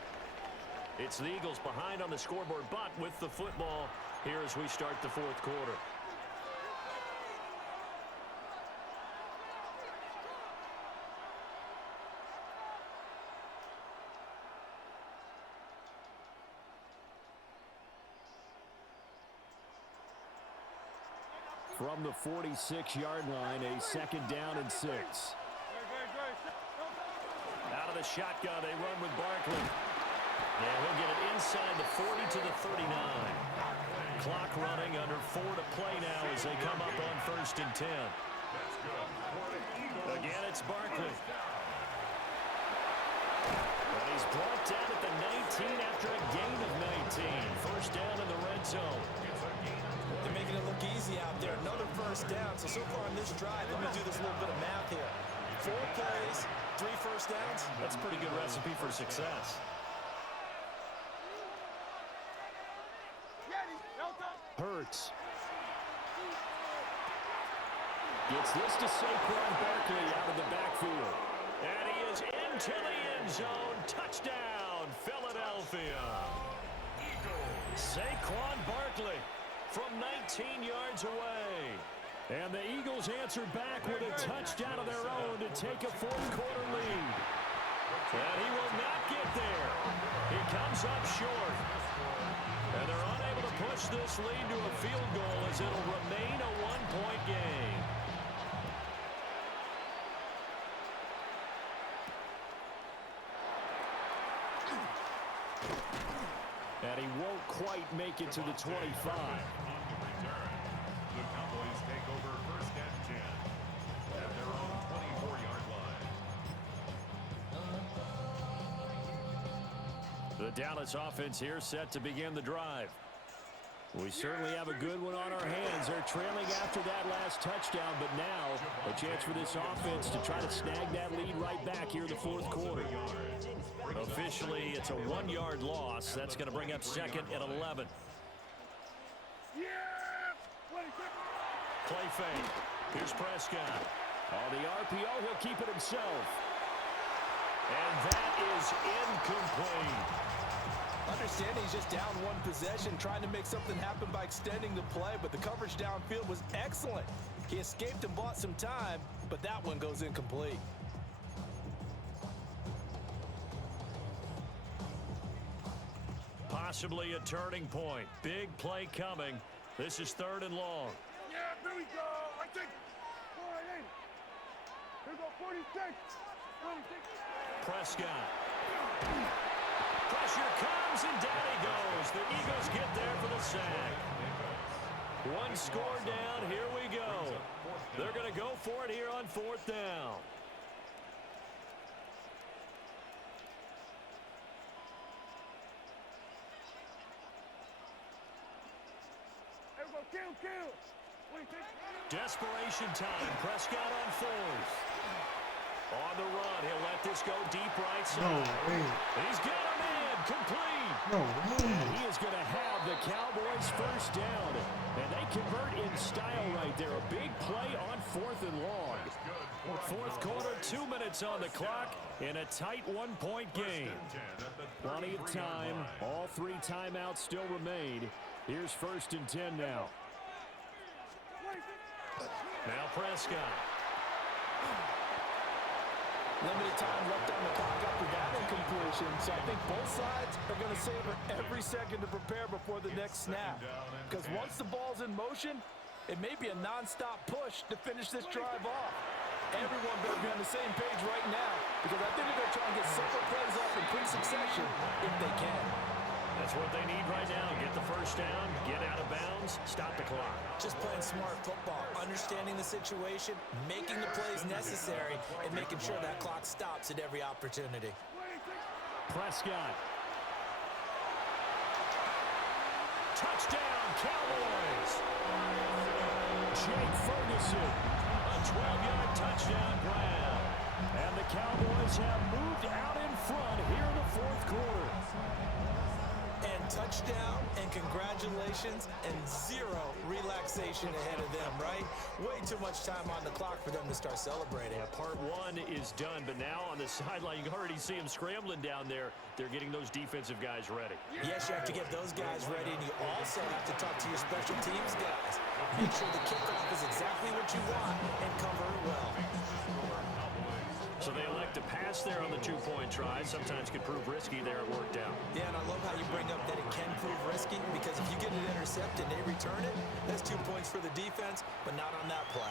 It's the Eagles behind on the scoreboard, but with the football here as we start the fourth quarter. From the 46-yard line, a second down and 6. Out of the shotgun, they run with Barkley. And he'll get it inside the 40 to the 39. Clock running, under 4 to play now as they come up on first and 10. Again, it's Barkley. And he's brought down at the 19 after a gain of 19. First down in the red zone. They're making it look easy out there. Another first down. So far on this drive, let me do this little bit of math here. 4 plays, 3 first downs. That's a pretty good recipe for success. Hurts. Gets this to Saquon Barkley out of the backfield. And he is into the end zone. Touchdown, Philadelphia. Saquon Barkley from 19 yards away. And the Eagles answer back with a touchdown of their own to take a fourth quarter lead. And he will not get there. He comes up short. And they're unable to push this lead to a field goal as it'll remain a one-point game. And he won't quite make it to the 25. The Cowboys take over first and 10 at their own 24-yard line. The Dallas offense here set to begin the drive. We certainly have a good one on our hands. They're trailing after that last touchdown, but now a chance for this offense to try to snag that lead right back here in the fourth quarter. Officially, it's a 1-yard loss. That's going to bring up second and 11. Play fake. Here's Prescott. On the RPO, he'll keep it himself. And that is incomplete. Understand he's just down one possession, trying to make something happen by extending the play, but the coverage downfield was excellent. He escaped and bought some time, but that one goes incomplete. Possibly a turning point. Big play coming. This is third and long. Yeah, here we go. I think. Here we go, 46. Prescott. Pressure comes, and down he goes. The Eagles get there for the sack. One score down. Here we go. They're going to go for it here on fourth down. Kill. Desperation time. Prescott on fourth. On the run, he'll let this go deep right side. No way. He's got a man complete. No way. And he is going to have the Cowboys first down. And they convert in style right there. A big play on 4th and long. Fourth quarter, 2 minutes on the clock in a tight 1-point game. Plenty of time. All 3 timeouts still remain. Here's 1st and 10 now. Now Prescott. Limited time left on the clock after that incompletion, so I think both sides are going to savor every second to prepare before the next snap. Because once the ball's in motion, it may be a non-stop push to finish this drive off. Everyone better be on the same page right now, because I think they're going to try and get several plays off in quick succession if they can. That's what they need right now. Get the first down, get out of bounds, stop the clock. Just playing smart football, understanding the situation, making the plays necessary, and making sure that clock stops at every opportunity. Prescott. Touchdown, Cowboys. Jake Ferguson. A 12-yard touchdown grab. And the Cowboys have moved out in front here in the 4th quarter. And touchdown, and congratulations, and 0 relaxation ahead of them, right? Way too much time on the clock for them to start celebrating. Yeah, part 1 is done, but now on the sideline, you can already see them scrambling down there. They're getting those defensive guys ready. Yes, you have to get those guys ready, and you also have to talk to your special teams guys. Make sure the kickoff is exactly what you want and cover it well. So they elect to pass there on the 2-point try. Sometimes can prove risky there. It worked out. Yeah, and I love how you bring up that it can prove risky, because if you get an intercept and they return it, that's 2 points for the defense, but not on that play.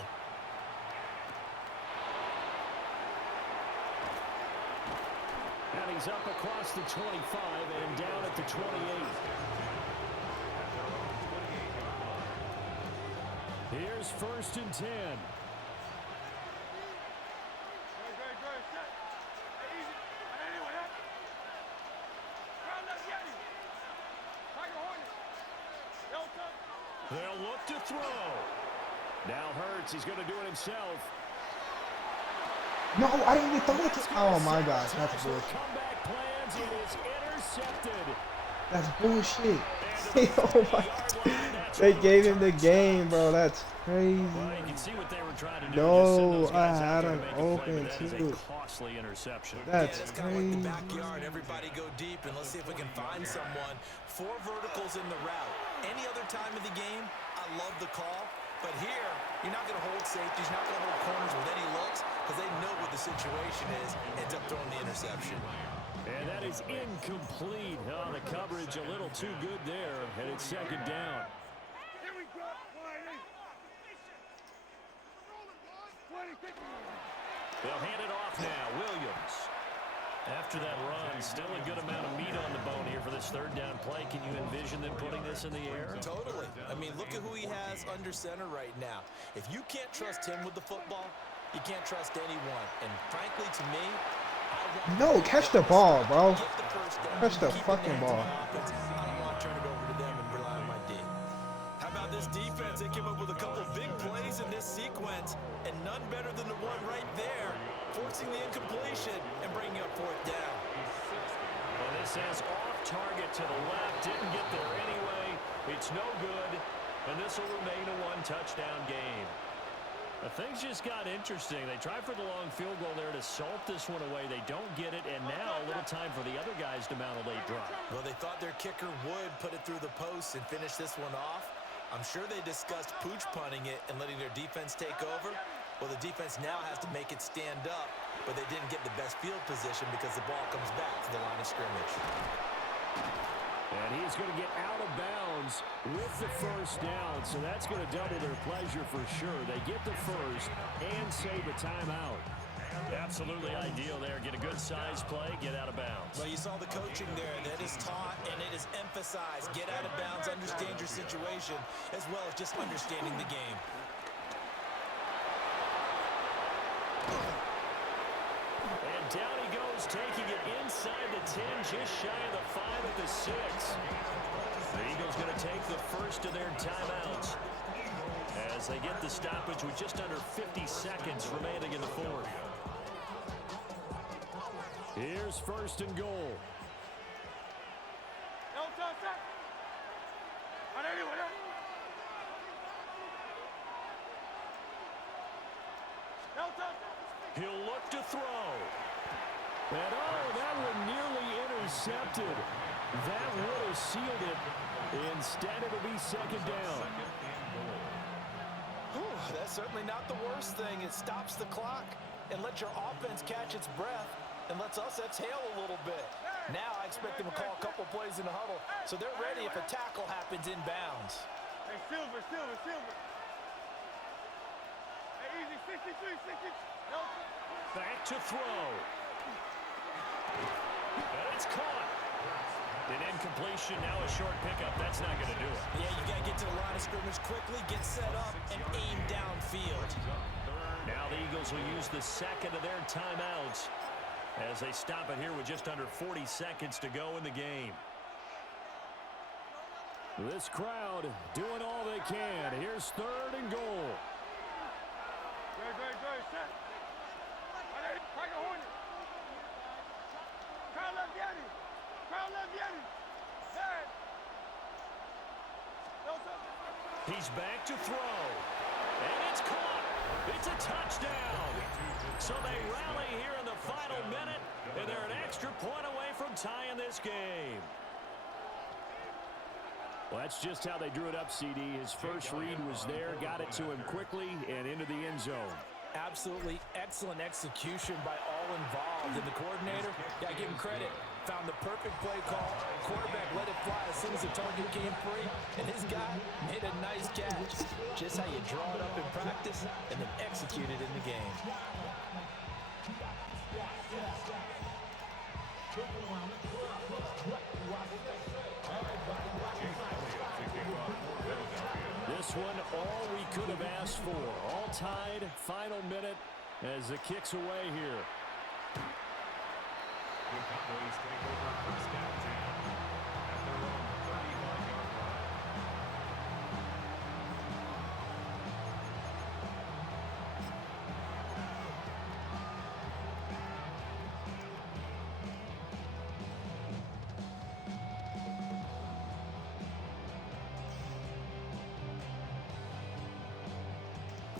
And he's up across the 25 and down at the 28. Here's 1st and 10. They'll look to throw. Now Hurts, he's going to do it himself. No, I didn't even throw it to. Oh my gosh, that's bullshit. Comeback plans, it is intercepted. That's bullshit. Oh my God. They gave him the game, bro. That's crazy. Well, you can see what they were trying to do. No, I had him open too. too. Costly interception. That's kind of like the backyard. Everybody go deep, and let's see if we can find someone. 4 verticals in the route. Any other time of the game, I love the call. But here, you're not going to hold safeties, you're not going to hold corners with any looks, because they know what the situation is, ends up throwing the interception. And that is incomplete. Oh, the coverage a little too good there, and it's 2nd down. They'll hand it off now. Williams. After that run, still a good amount of meat on the bone here for this 3rd down play. Can you envision them putting this in the air? Totally. I mean, look at who he has under center right now. If you can't trust him with the football, you can't trust anyone. And frankly, to me, no, catch the ball, bro. Catch the fucking ball. I don't want to turn it over to them and rely on my D. How about this defense? They came up with a couple big plays in this sequence, and none better than the one right there, forcing the incompletion and bringing up 4th down. Well, this is off target to the left. Didn't get there anyway. It's no good, and this will remain a 1-touchdown game. Things just got interesting. They tried for the long field goal there to salt this one away. They don't get it, and now a little time for the other guys to mount a late drive. Well, they thought their kicker would put it through the post and finish this one off. I'm sure they discussed pooch punting it and letting their defense take over. Well, the defense now has to make it stand up, but they didn't get the best field position because the ball comes back to the line of scrimmage. And he's going to get out of bounds with the 1st down, so that's going to double their pleasure for sure. They get the 1st and save a timeout. Absolutely ideal there. Get a good size play, get out of bounds. Well, you saw the coaching there. That is taught and it is emphasized. Get out of bounds, understand your situation, as well as just understanding the game. And down he goes, taking it inside the 10, just shy of the 5 at the 6. The Eagles going to take the first of their timeouts as as they get the stoppage with just under 50 seconds remaining in the fourth. Here's first and goal. He'll look to throw. And that one nearly intercepted. That would have sealed it. Instead, it'll be second down. That's certainly not the worst thing. It stops the clock and lets your offense catch its breath and lets us exhale a little bit. Now I expect them to call a couple plays in the huddle so they're ready if a tackle happens inbounds. Hey, Silver. Hey, easy, 63. No. Back to throw. And it's caught. An incompletion, now a short pickup. That's not going to do it. Yeah, you got to get to the line of scrimmage quickly, get set up, and aim downfield. Now the Eagles will use the second of their timeouts as they stop it here with just under 40 seconds to go in the game. This crowd doing all they can. Here's third and goal. Good, set. He's back to throw. And it's caught. It's a touchdown. So they rally here in the final minute, and they're an extra point away from tying this game. Well, that's just how they drew it up, CD. His first read was there, got it to him quickly, and into the end zone. Absolutely excellent execution by all involved. And the coordinator, got to give him credit, found the perfect play call. Quarterback let it fly as soon as the target came free. And his guy made a nice catch. Just how you draw it up in practice and then execute it in the game. This one, all we could have asked for. All tied, final minute as the kick's away here. The Cowboys take over first down 10 at their own 35-yard line.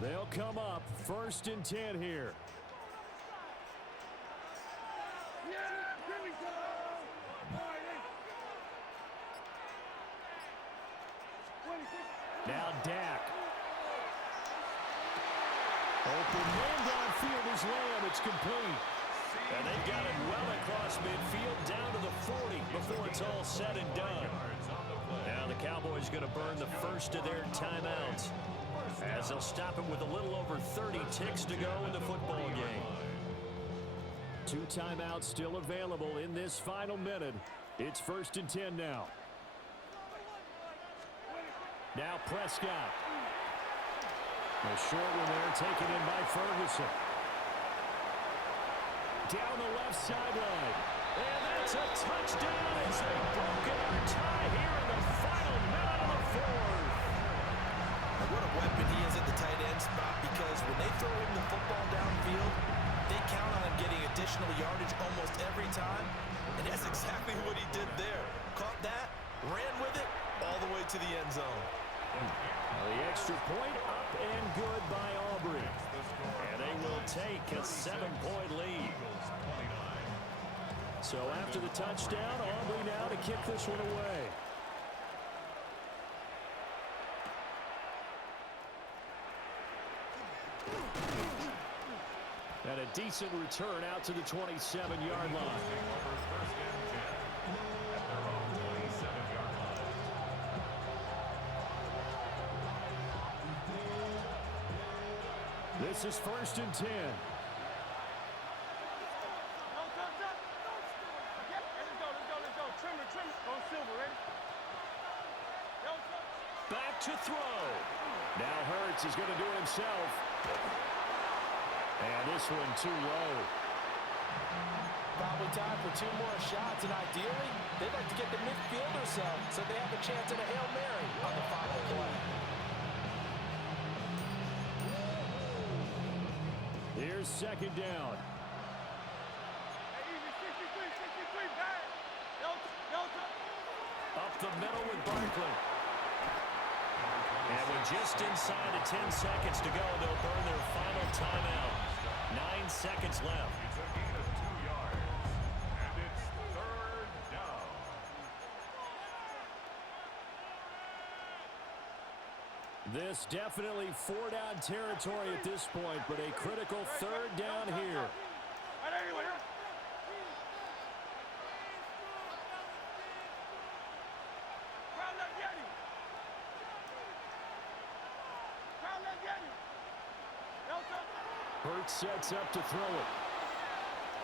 They'll come up first and 10 here. Now Dak. Open man downfield is Lamb. It's complete. And they've got it well across midfield down to the 40 before it's all said and done. Now the Cowboys going to burn the first of their timeouts as they'll stop it with a little over 30 ticks to go in the football game. 2 timeouts still available in this final minute. It's first and 10 now. Now Prescott. A short one there taken in by Ferguson. Down the left sideline. And that's a touchdown as they've broken our tie here in the final minute of the fourth. What a weapon he is at the tight end spot, because when they throw him the football downfield, they count on him getting additional yardage almost every time. And that's exactly what he did there. Caught that, ran with it, all the way to the end zone. Well, the extra point up and good by Aubrey. And they will take a 7-point lead. So after the touchdown, Aubrey now to kick this one away. And a decent return out to the 27-yard line. This is first and 10. Back to throw. Now Hurts is going to do it himself. And this one too low. Probably time for 2 more shots, and ideally, they'd like to get the midfielder so they have a chance at a Hail Mary on the final play. second down. Up the middle with Barkley. And with just inside of 10 seconds to go, they'll burn their final timeout. 9 seconds left. It's a gain of 2 yards. And it's third down. This definitely 4-down territory at this point, but a critical third down here. Hurts sets up to throw it.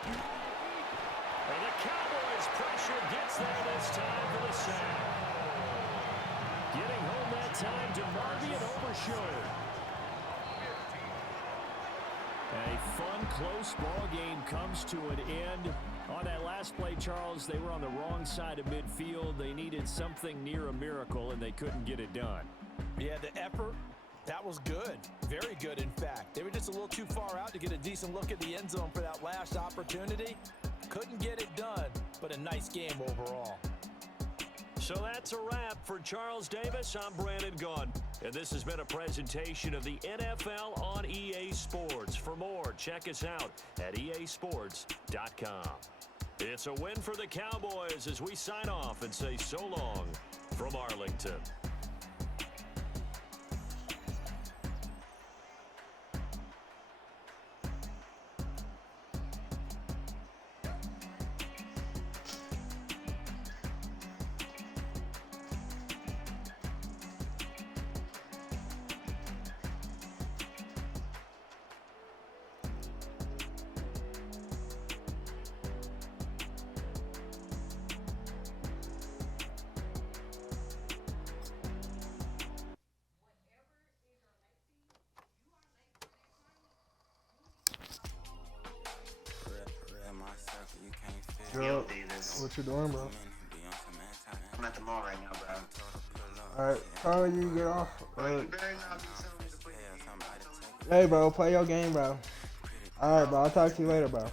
And the Cowboys' pressure gets there this time for the sack. Getting home that time to Marvin Overshow. A fun, close ball game comes to an end. On that last play, Charles, they were on the wrong side of midfield. They needed something near a miracle, and they couldn't get it done. Yeah, the effort, that was good. Very good, in fact. They were just a little too far out to get a decent look at the end zone for that last opportunity. Couldn't get it done, but a nice game overall. So that's a wrap for Charles Davis. I'm Brandon Gaudin, and this has been a presentation of the NFL on EA Sports. For more, check us out at easports.com. It's a win for the Cowboys as we sign off and say so long from Arlington. Yo, what you doing, bro? I'm at the mall right now, bro. Alright, Tyler, you get off. Hey, bro, play your game, bro. Alright, bro, I'll talk to you later, bro.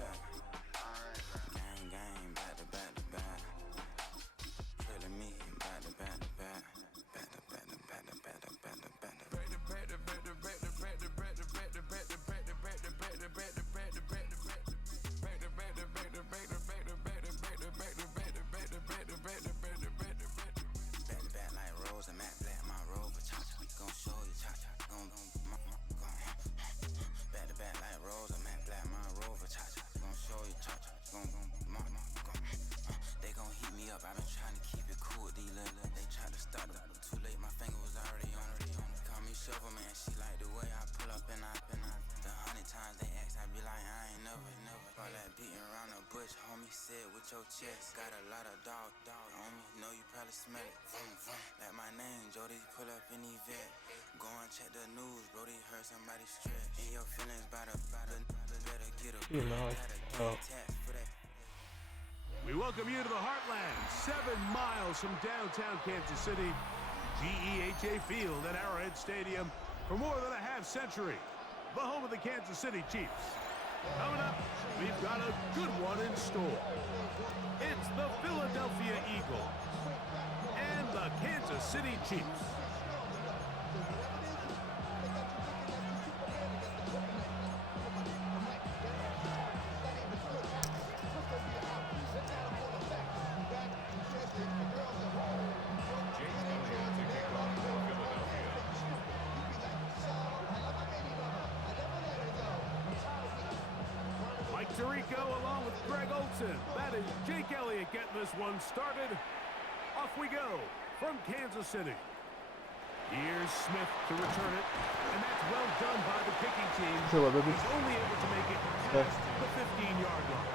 Got a lot of dog on me, know you probably smell it. Like my name, Jody, pull up in Yvette. Go and check the news, Brody heard somebody stretch. In your feelings by the better get a We welcome you to the Heartland, 7 miles from downtown Kansas City. GEHA Field at Arrowhead Stadium for more than a half-century. The home of the Kansas City Chiefs. Coming up, we've got a good one in store. It's the Philadelphia Eagles and the Kansas City Chiefs. Along with Greg Olson. That is Jake Elliott getting this one started. Off we go from Kansas City. Here's Smith to return it, and that's well done by the kicking team. He's only able to make it past the 15-yard line.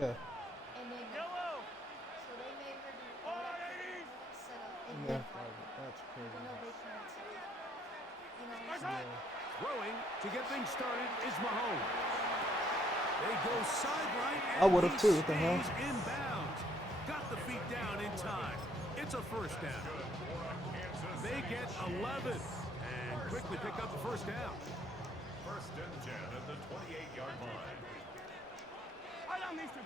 Yeah. Yeah, that's crazy. Throwing to get things started is Mahomes. They go sideline. I would have too. What the hell? Inbounds. got the feet down in time. It's a first down. They get 11 and quickly pick up the first down. First and 10 at the 28-yard line. Fight on these two.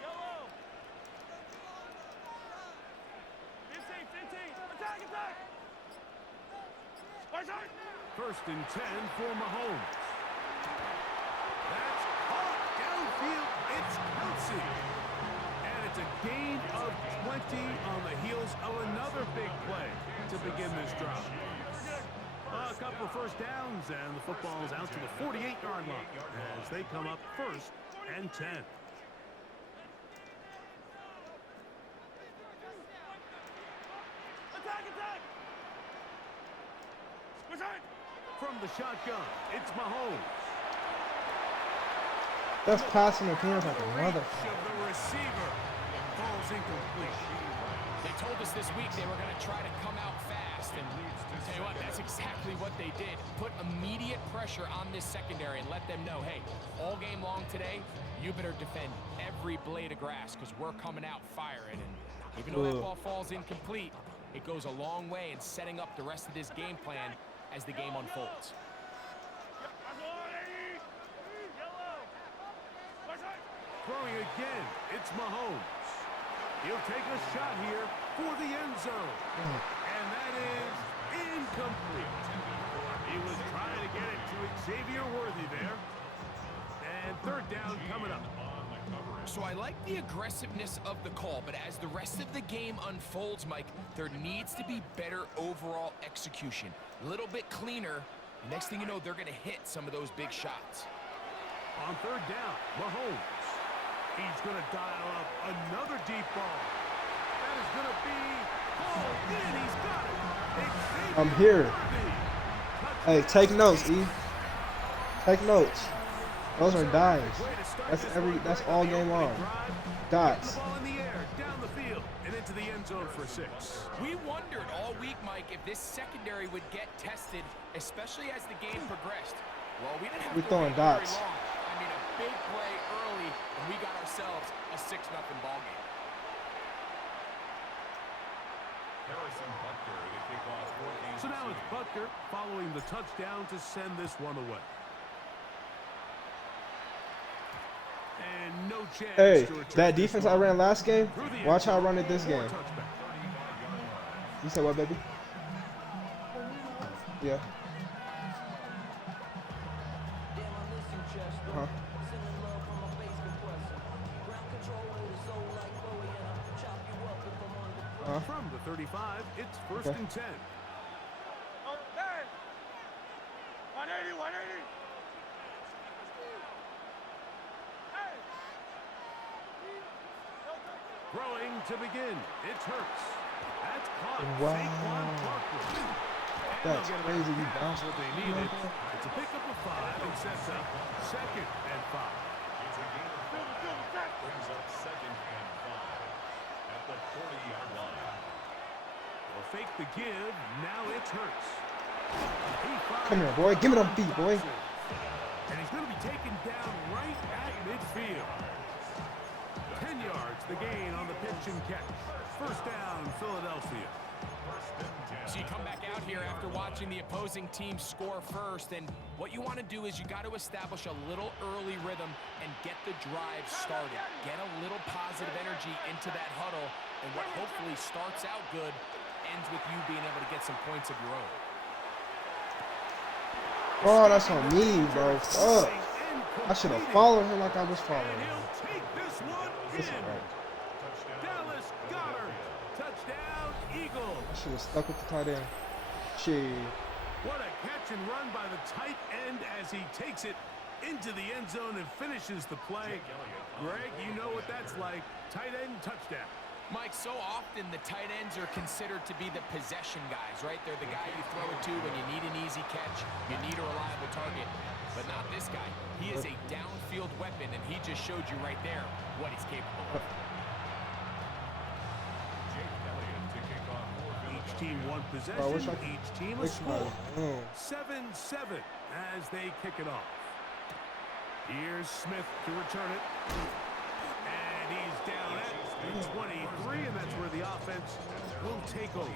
Yellow. 15. Attack. First and 10 for Mahomes. That's caught downfield. It's Kelsey. And it's a gain of 20 on the heels of another big play to begin this drive. A couple of first downs, and the football's out to the 48-yard line as they come up first and 10. Attack! From the shotgun, it's Mahomes. That's passing interference like a mother. The receiver falls incomplete. They told us this week they were going to try to come out fast, and tell you what, that's exactly what they did. Put immediate pressure on this secondary and let them know, hey, all game long today, you better defend every blade of grass because we're coming out firing. And even though that ball falls incomplete, it goes a long way in setting up the rest of this game plan as the game unfolds. Throwing again, it's Mahomes. He'll take a shot here for the end zone. And that is incomplete. He was trying to get it to Xavier Worthy there. And third down coming up. So I like the aggressiveness of the call, but as the rest of the game unfolds, Mike, there needs to be better overall execution. A little bit cleaner. Next thing you know, they're going to hit some of those big shots. On third down, Mahomes. He's going to dial up another deep ball. That is going to be pulled in. He's got it. I'm here. Hey, take notes, E. Take notes. Those are dimes. That's all game long. Dots. Ball in the air, down the field, and into the end zone for 6. We wondered all week, Mike, if this secondary would get tested, especially as the game progressed. Well, we didn't have to throwing wait very dots. long. I mean, a big play early, and we got ourselves a 6-0 ball game. Harrison Butker to kick off 14. So now it's Butker following the touchdown to send this one away. And no chance. Hey, to return that this defense one. I ran last game, Through the end watch how I zone run it this for a game. touchback. You said what, baby? Yeah. Uh-huh. From the 35, it's first Okay. and 10. Oh, there. 180. Hey. Throwing to begin. It's Hurts. That's caught. Wow. Saquon Barkley. And That's they'll get crazy. about You half bounced what they it. needed. It's a pickup of 5 and sets up second and 5. It's a gain of 5. Brings up second and 5 at the 40-yard line. They'll fake the give. Now it's Hurts. Come here, boy. Give me them feet, boy. And he's going to be taken down right at midfield. 10 yards, the gain on the pitch and catch. First down, Philadelphia. So you come back out here after watching the opposing team score first, and what you want to do is you got to establish a little early rhythm and get the drive started. Get a little positive energy into that huddle, and what hopefully starts out good ends with you being able to get some points of your own. Oh, that's on me, bro. Fuck. I should have followed him like I was following And him. he'll take this one This in. is right. Dallas Goedert. Touchdown, Eagles. I should have stuck with the tight end. Shit. What a catch and run by the tight end as he takes it into the end zone and finishes the play. Greg, you know what that's like. Tight end touchdown. Mike, so often the tight ends are considered to be the possession guys, right? They're the guy you throw it to when you need an easy catch, you need a reliable target. But not this guy. He is a downfield weapon, and he just showed you right there what he's capable of. Each team one I wish possession, I could- each team a wish score. my- 7-7 as they kick it off. Here's Smith to return it. And he's down at the 23, and that's where the offense will take over.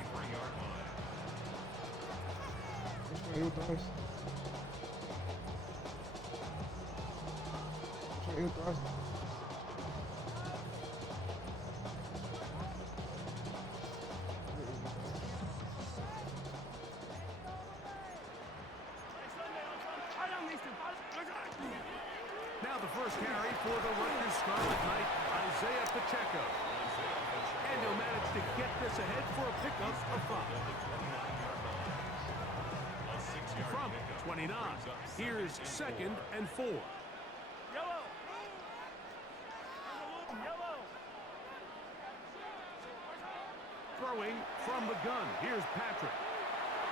Now the first carry for the Rutgers Scarlet Knight, Isaiah Pacheco. And he'll manage to get this ahead for a pickup of 5. From 29, here's 2nd and 4. Throwing from the gun, here's Patrick.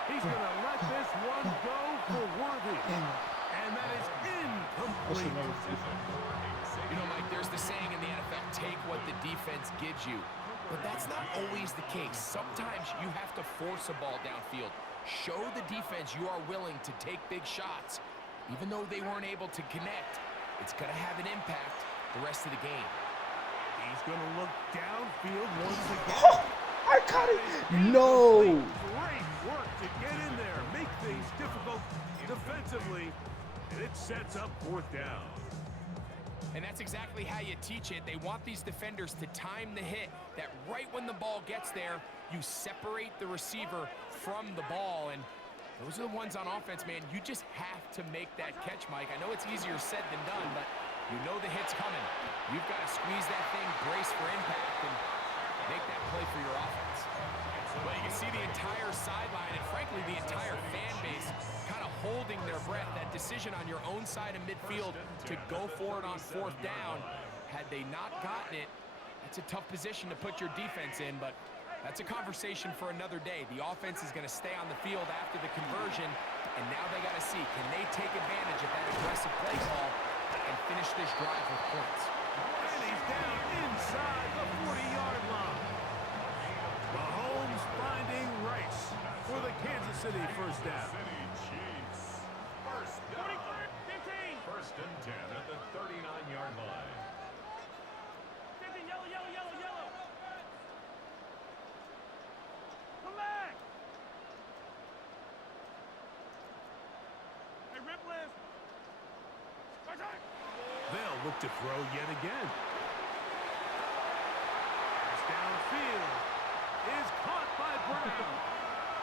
He's going to let this one go for Worthy. And that is incomplete. You know, Mike, there's the saying in the NFL, take what the defense gives you. But that's not always the case. Sometimes you have to force a ball downfield. Show the defense you are willing to take big shots. Even though they weren't able to connect, it's going to have an impact the rest of the game. He's going to look downfield once again. I caught it. No. Great work to get in there, make things difficult defensively, and it sets up 4th down. And that's exactly how you teach it. They want these defenders to time the hit, that right when the ball gets there, you separate the receiver from the ball. And those are the ones on offense, man. You just have to make that catch, Mike. I know it's easier said than done, but you know the hit's coming. You've got to squeeze that thing, brace for impact, and make that play for your offense. Well, you can see the entire sideline and, frankly, the entire fan base kind of holding their breath. That decision on your own side of midfield to go for it on 4th down, had they not gotten it, that's a tough position to put your defense in, but that's a conversation for another day. The offense is going to stay on the field after the conversion, and now they got to see, can they take advantage of that aggressive play call and finish this drive with points? And he's down inside the 40-yard line. Mahomes finding Rice for the Kansas City 1st down. First and 10 at the 39-yard line. Yellow. Come back. Hey, Ripley. They'll look to throw yet again. Pass downfield is caught by Brown.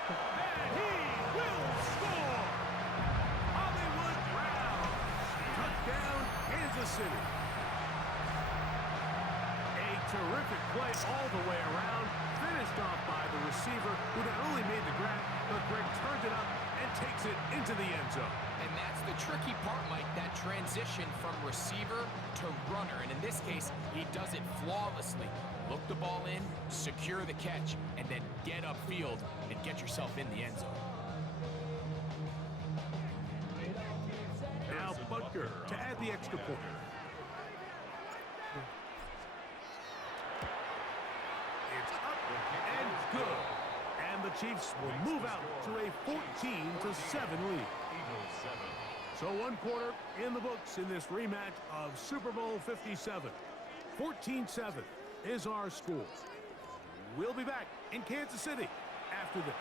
And he will score. Hollywood Brown. Touchdown, Kansas City. A terrific play all the way around. Finished off by the receiver, who not only made the grab, but Greg turned it up and takes it into the end zone. And that's the tricky part, Mike, that transition from receiver to runner. And in this case, he does it flawlessly. Look the ball in, secure the catch, and then get upfield and get yourself in the end zone. Now Butker to add the extra point. It's up and good. And the Chiefs will move out to a 14-7 lead. So 1 quarter in the books in this rematch of Super Bowl 57. 14-7 is our score. We'll be back in Kansas City after this.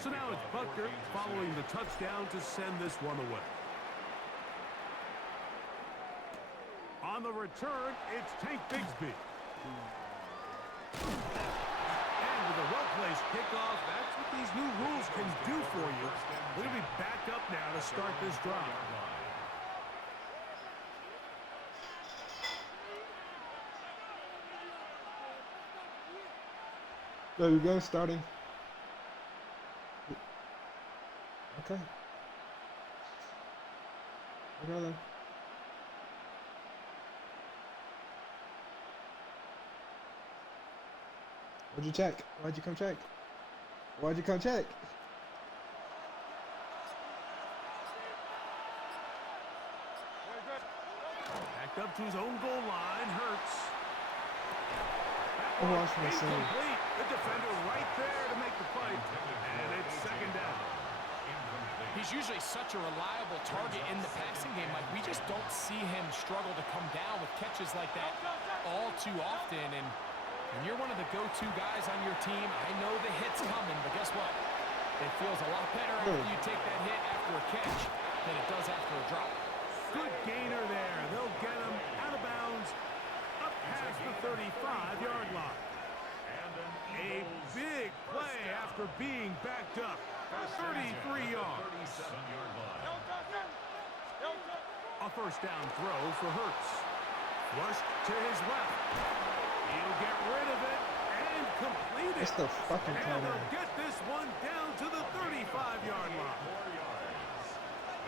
So now it's Butker following the touchdown to send this one away. On the return, it's Tank Bigsby. And with a well-placed kickoff, that's what these new rules can do for you. We're going to be back up now to start this drive. There we go, starting. Okay. Okay then. What'd you check? Why'd you come check? Why'd you come check? Backed up to his own goal line, Hurts. Back Oh, I was gonna say. Incomplete. The defender right there to make the play. And it's second down. He's usually such a reliable target in the passing game. Like, we just don't see him struggle to come down with catches like that all too often. And when you're one of the go-to guys on your team, I know the hit's coming, but guess what? It feels a lot better after you take that hit after a catch than it does after a drop. Good gainer there. They'll get him out of bounds up past the 35-yard line. A big play after being backed up. 33 yards. A first down throw for Hurts. Flushed to his left. He'll get rid of it and complete it. It's the fucking and tight they'll end. get this one down to the 35-yard line.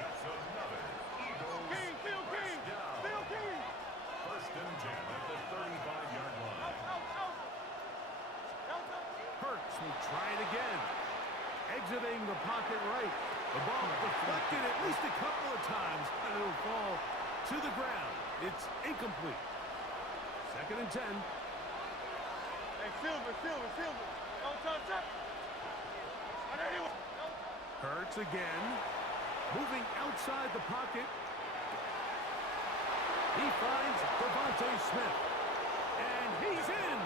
That's another Eagles first down. First and 10 at the 35-yard line. Hurts will try it again. Exiting the pocket right. The ball deflected at least a couple of times, and it'll fall to the ground. It's incomplete. Second and 10. Hey, Silver. Don't touch it. Hurts again. Moving outside the pocket. He finds Devontae Smith. And he's in.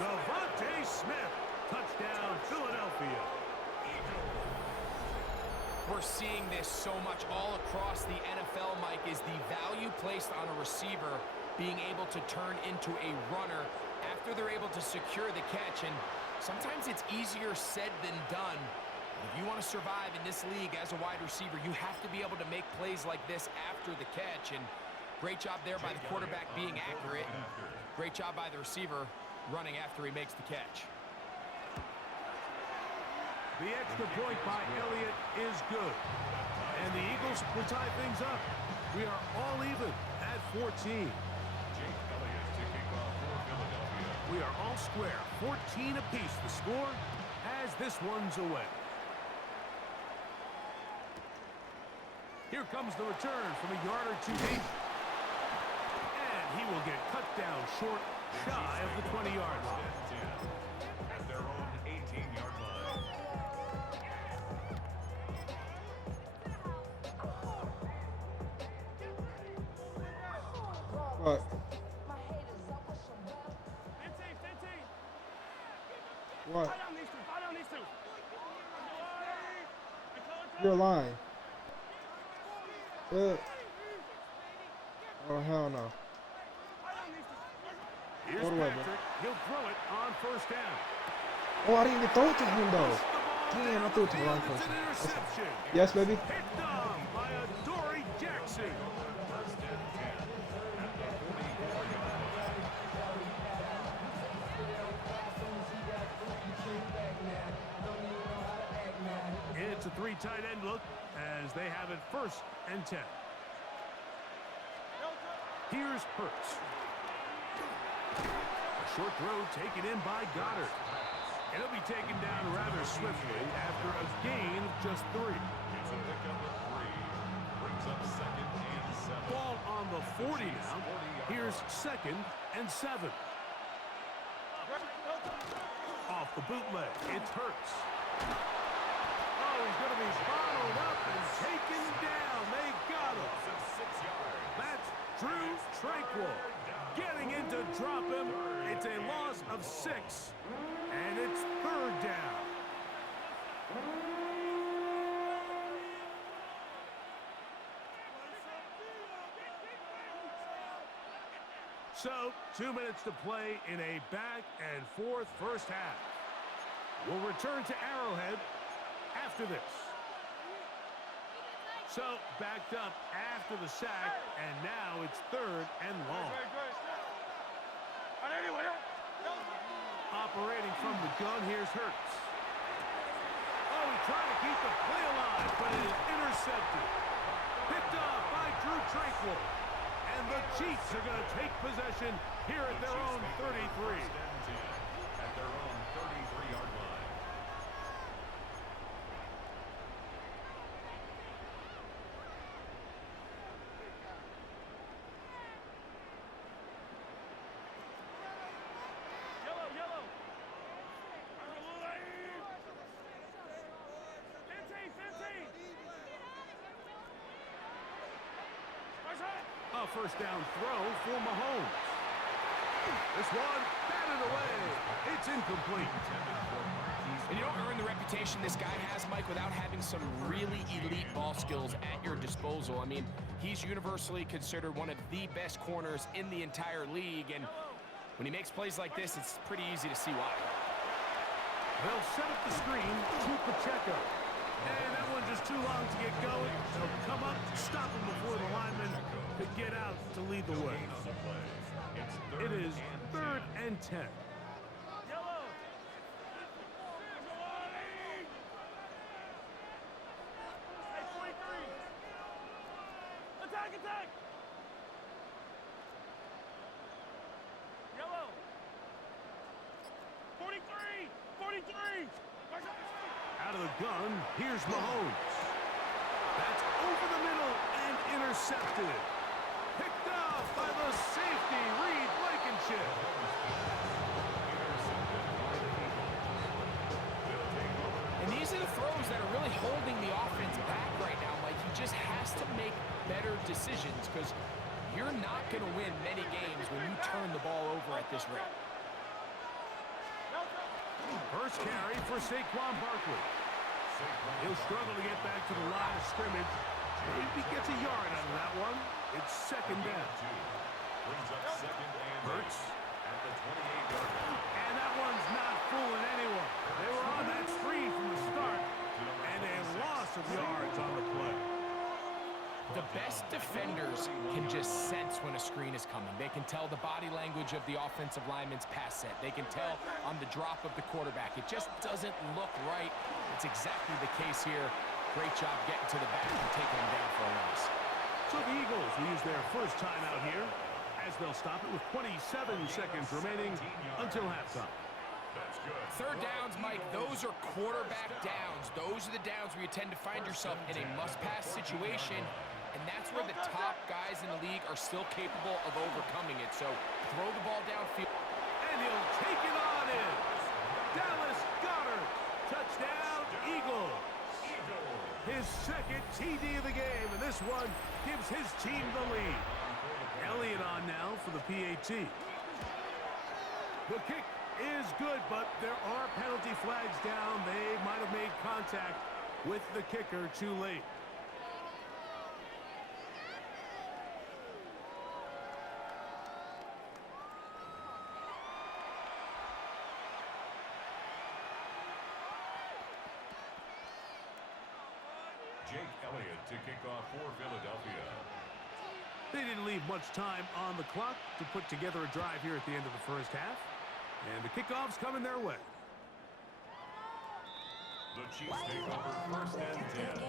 Devontae Smith. Touchdown, Philadelphia. We're seeing this so much all across the NFL, Mike, is the value placed on a receiver being able to turn into a runner after they're able to secure the catch. And sometimes it's easier said than done. If you want to survive in this league as a wide receiver, you have to be able to make plays like this after the catch. And great job there by the quarterback being accurate. Great job by the receiver running after he makes the catch. The extra point by Elliott is good. And the Eagles will tie things up. We are all even at 14. We are all square. 14 apiece. The score as this one's away. Here comes the return from a yard or two deep. And he will get cut down short, shy of the 20-yard line. At their own 18-yard line. What? What? You're lying. Oh, hell no. Here's Go away, Patrick. He'll throw it on first down. Oh, I didn't even throw it to him, though. Damn, I threw it to the wrong person. Yes, baby. Picked off by Adoree Jackson. It's a three tight end look as they have it first and 10. Here's Hurts. A short throw taken in by Goddard. And it'll be taken down rather swiftly after a gain of just 3. It's a pickup of 3. Brings up second and 7. Ball on the 40 now. Here's second and 7. Off the bootleg, it's Hurts. Oh, he's going to be bottled up and taken down. They got him. That's Drew Tranquil getting in to drop him. It's a loss of 6, and it's third down. So, 2 minutes to play in a back-and-forth first half. We'll return to Arrowhead after this. So, backed up after the sack, and now it's third and long. Operating from the gun, here's Hurts. Oh, he tried to keep the play alive, but it is intercepted. Picked off by Drew Tranquil. And the Chiefs are going to take possession here at their own 33. At their own 33-yard line. first down throw for Mahomes. This one batted away. It's incomplete. And you don't earn the reputation this guy has, Mike, without having some really elite ball skills at your disposal. I mean, he's universally considered one of the best corners in the entire league, and when he makes plays like this, it's pretty easy to see why. They'll set up the screen to Pacheco. And that one's just too long to get going. They'll come up, stop him before the lineman could get out to lead the way. It is 3rd and 10. Attack! Yellow! 43! Out of the gun, here's Mahomes. That's over the middle and intercepted. Picked off by the safety, Reed Blankenship. And these are the throws that are really holding the offense back right now, Mike. He just has to make better decisions because you're not going to win many games when you turn the ball over at this rate. First carry for Saquon Barkley. He'll struggle to get back to the line of scrimmage. Maybe gets a yard out of that one. It's 2nd down. Hurts. And that one's not fooling anyone. They were on that screen from the start, and a loss of yards on the play. The best defenders can just sense when a screen is coming. They can tell the body language of the offensive lineman's pass set. They can tell on the drop of the quarterback. It just doesn't look right. It's exactly the case here. Great job getting to the back and taking him down for a loss. So the Eagles will use their first timeout here as they'll stop it with 27 seconds remaining until halftime. Third downs, Mike, those are quarterback downs. Those are the downs where you tend to find yourself in a must-pass situation, and that's where the top guys in the league are still capable of overcoming it. So throw the ball downfield. And he'll take it on in. Dallas Goedert. Touchdown, Eagles. His 2nd TD of the game, and this one gives his team the lead. Elliott on now for the PAT. The kick is good, but there are penalty flags down. They might have made contact with the kicker too late. Jake Elliott to kick off for Philadelphia. They didn't leave much time on the clock to put together a drive here at the end of the first half. And the kickoff's coming their way. The Chiefs take over 1st and 10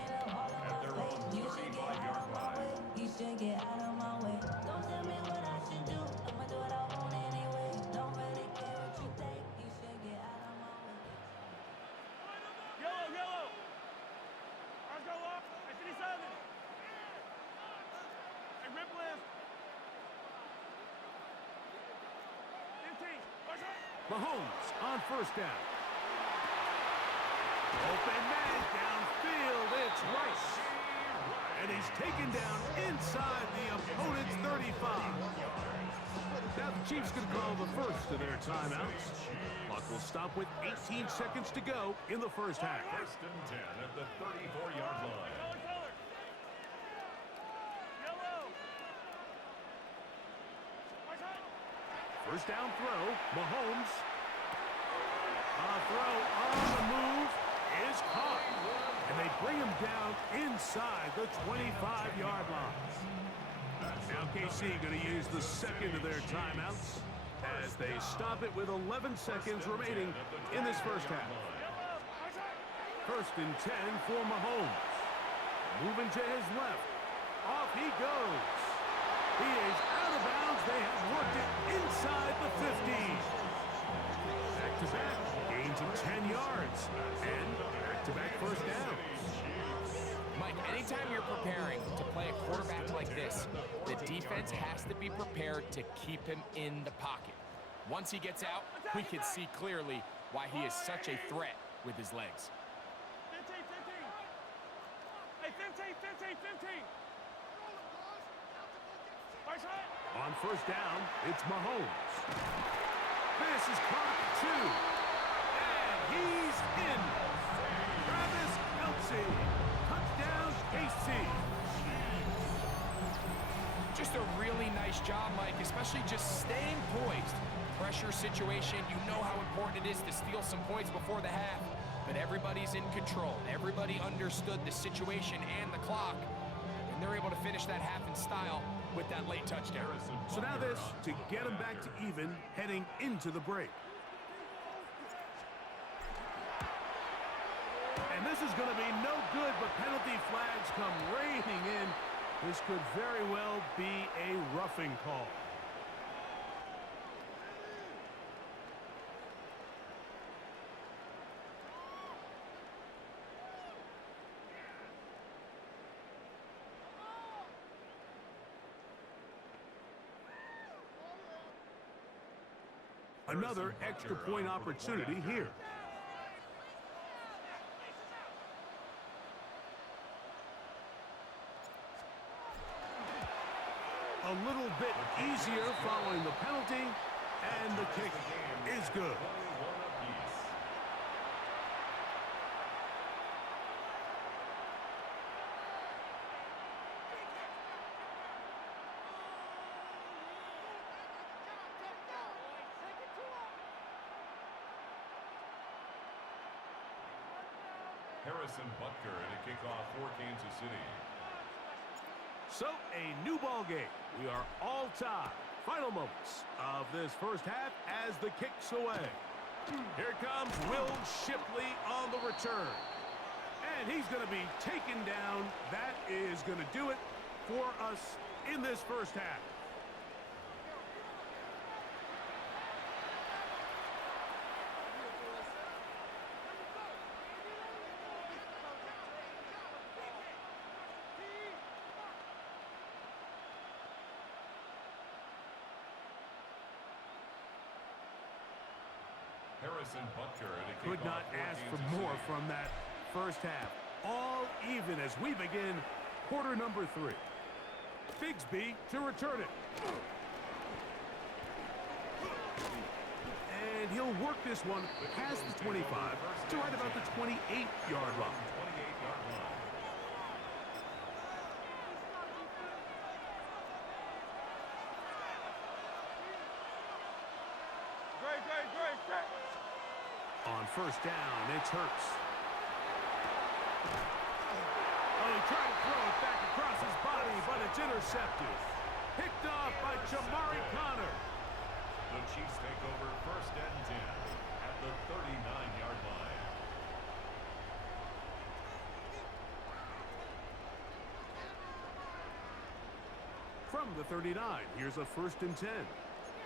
at their own 35-yard line. You should get out of my way. Don't tell me what I should do. I'ma do what I want anyway. Don't really care what you think. You should get out of my way. Yellow! Ours go up. I see 7. Hey, rip left. 15. Mahomes on first down. Open man downfield. It's Rice. And he's taken down inside the opponent's 35. Now the Chiefs can call the first of their timeouts. Clock will stop with 18 seconds to go in the first half. 1st and 10 at the 34-yard line. First down throw, Mahomes. A throw on the move is caught. And they bring him down inside the 25-yard line. Now KC going to use the 2nd of their timeouts as they stop it with 11 seconds remaining in this first half. 1st and 10 for Mahomes. Moving to his left. Off he goes. He is out of bounds. They have worked it inside the 50. Back-to-back gains of 10 yards. And back-to-back first downs. Mike, anytime you're preparing to play a quarterback like this, the defense has to be prepared to keep him in the pocket. Once he gets out, we can see clearly why he is such a threat with his legs. 15. Hey, 15. On first down, it's Mahomes. This is caught 2. And he's in. Travis Kelce. Touchdown, KC. Just a really nice job, Mike, especially just staying poised. Pressure situation, you know how important it is to steal some points before the half. But everybody's in control. Everybody understood the situation and the clock. And they're able to finish that half in style with that late touchdown. So now this to get them back to even heading into the break. And this is going to be no good, but penalty flags come raining in. This could very well be a roughing call. Another extra point opportunity here. A little bit easier following the penalty, and the kick is good. Harrison Butker at a kickoff for Kansas City. So, a new ball game. We are all tied. Final moments of this first half as the kick's away. Here comes Will Shipley on the return. And he's going to be taken down. That is going to do it for us in this first half. Harrison Butker at a kickoff. Could not ask for more from that first half. All even as we begin quarter number 3. Bigsby to return it. And he'll work this one past the 25 to right about the 28-yard line. On first down, it's Hurts. Oh, he tried to throw it back across his body, but it's intercepted. Picked off by Jamari Connor. The Chiefs take over first and 10 at the 39-yard line. From the 39, here's a first and 10.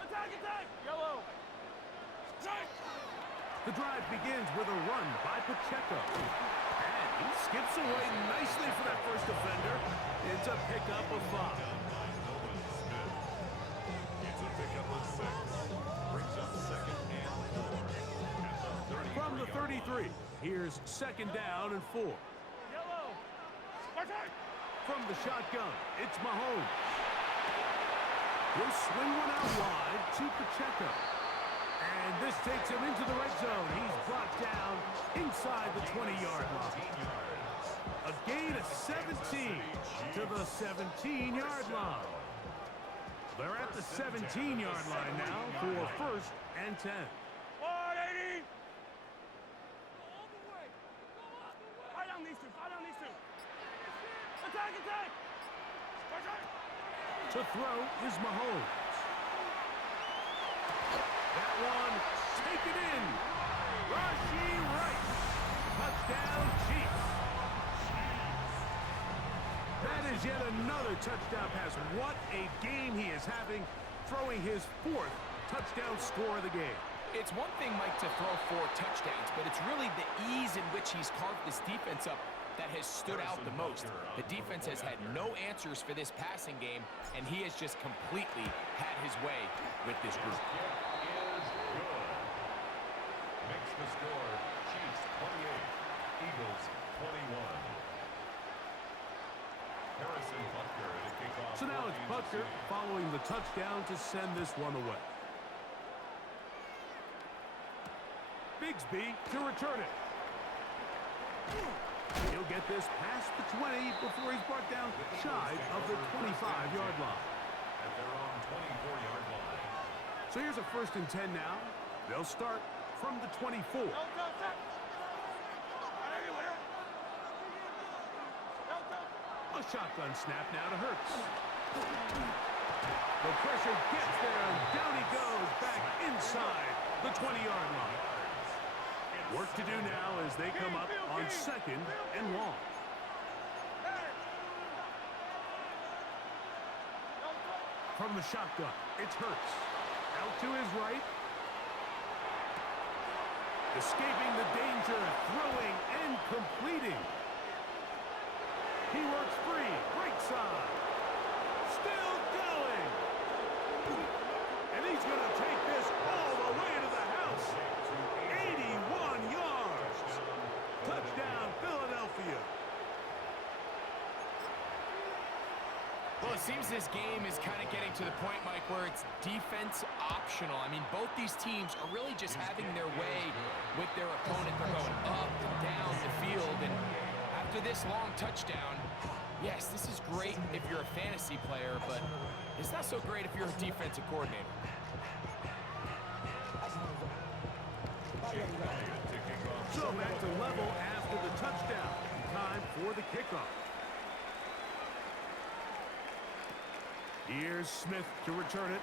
Attack, attack! Yellow! The drive begins with a run by Pacheco. And he skips away nicely for that first defender. It's a pickup of 5. It's a pickup of 6. Brings up second and 4 at the 33. From the 33, here's second down and 4. Yellow! Attack! From the shotgun, it's Mahomes. He'll swing one out wide to Pacheco. And this takes him into the red zone. He's brought down inside the 20-yard line. A gain of 17 to the 17-yard line. They're at the 17-yard line now for first and 10. 180! All the way! Go all the way! Fight on these two! Fight on these two! Attack! Attack! To throw is Mahomes. That one, take it in. Rashee Rice. Touchdown, Chiefs. That is yet another touchdown pass. What a game he is having, throwing his 4th touchdown score of the game. It's one thing, Mike, to throw 4 touchdowns, but it's really the ease in which he's carved this defense up that has stood out the most. The defense has had no answers for this passing game, and he has just completely had his way with this group. Makes the score Chiefs 28, Eagles 21. So now it's Butker following the touchdown to send this one away. Bigsby to return it. He'll get this past the 20 before he's brought down shy of the 25-yard line. At their own 24-yard line. So here's a 1st and 10 now. They'll start from the 24. A shotgun snap now to Hurts. The pressure gets there, and down he goes back inside the 20-yard line. Work to do now as they come up on 2nd and long. From the shotgun, it's Hurts. Out to his right. Escaping the danger, throwing and completing. He works free, break side. Still going. And he's going to take this all the way to the house. 81 yards. Touchdown, Philadelphia. Well, it seems this game is kind of getting to the point, Mike, where it's defense optional. I mean, both these teams are really just having their way with their opponent. They're going up and down the field, and after this long touchdown, yes, this is great if you're a fantasy player, but it's not so great if you're a defensive coordinator. So back to level after the touchdown. Time for the kickoff. Here's Smith to return it.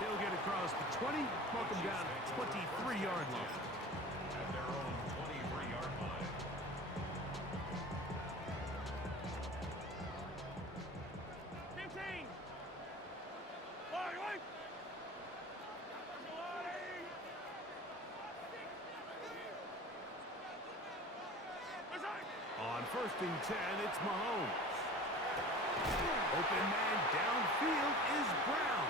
He'll get across the 20, welcome down to the 23-yard line. At their own 23-yard line. On 1st and 10, it's Mahomes. Open man downfield is Brown.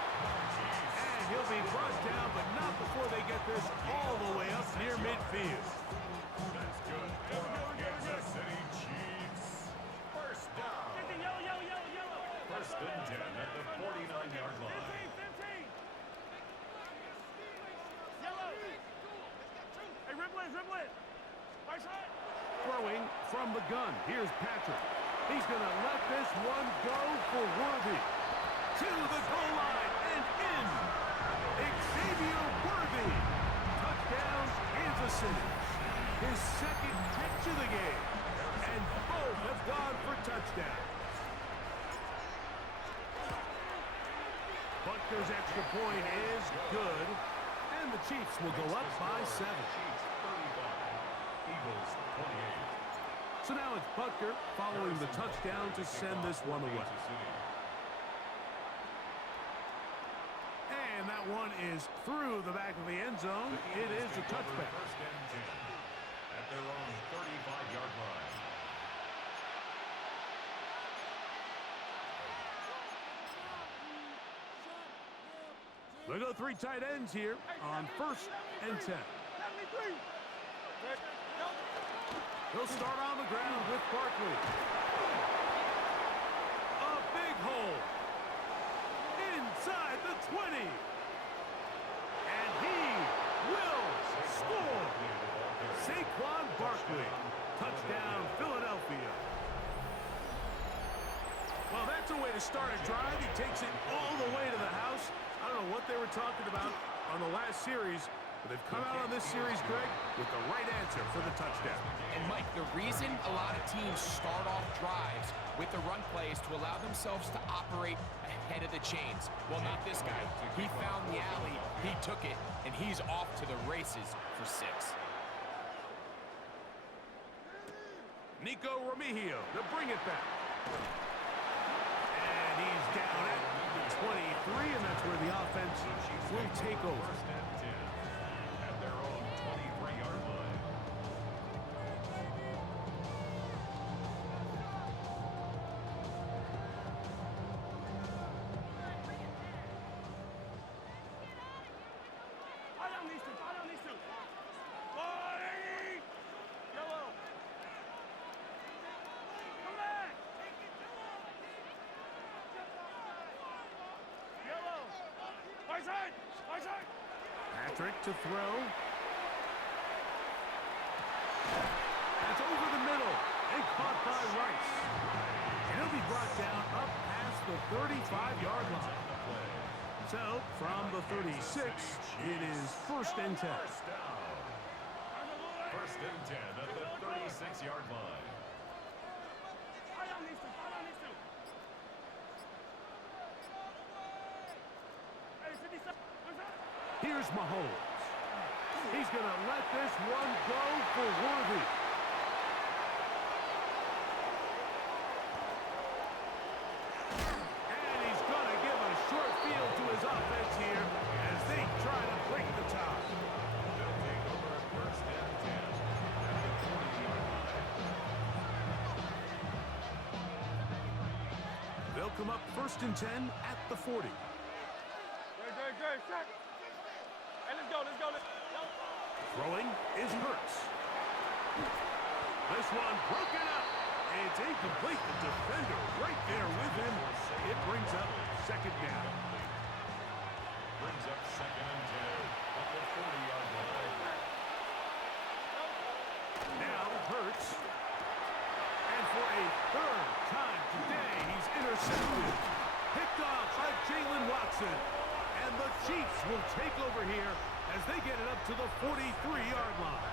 And he'll be brought down, but not before they get this all the way up near midfield. That's good for Kansas City Chiefs. First down. 1st and 10 at the 49-yard line. Hey, ribble it. Throwing from the gun. Here's Patrick. He's going to let this one go for Worthy. To the goal line and in. Xavier Worthy. Touchdown, Kansas City. His 2nd catch of the game. And both have gone for touchdowns. Butker's extra point is good. And the Chiefs will go up by 7. Eagles 28. So now it's Butker following the touchdown to send this one away. And that one is through the back of the end zone. It is a touchback. 1st and 10 at their own 35-yard line. They go 3 tight ends here on 1st and 10. He'll start on the ground with Barkley. A big hole. Inside the 20. And he will score. Saquon Barkley. Touchdown, Philadelphia. Well, that's a way to start a drive. He takes it all the way to the house. I don't know what they were talking about on the last series, but they've come out on this series, Greg, with the right answer for the touchdown. And, Mike, the reason a lot of teams start off drives with the run plays to allow themselves to operate ahead of the chains. Well, not this guy. He found the alley, he took it, and he's off to the races for 6. Nico Remigio to bring it back. And he's down at the 23, and that's where the offense will take over. 1st and 10 at their own 23-yard line. Patrick to throw. That's over the middle and caught by Rice. And he'll be brought down up past the 35-yard line. So, from the 36, it is 1st and 10. First and 10 at the 36-yard line. Here's Mahomes. He's going to let this one go for Worthy. And he's going to give a short field to his offense here as they try to break the tie. They'll take over first and 10 at the 40-yard line. They'll come up 1st and 10 at the 40. Throwing is Hurts. This one broken up. It's incomplete. The defender right there with him. It brings up 2nd down. Brings up 2nd and 10 at the 40-yard line. Now Hurts. And for a 3rd time today, he's intercepted. Picked off by Jalen Watson. And the Chiefs will take over here as they get it up to the 43-yard line.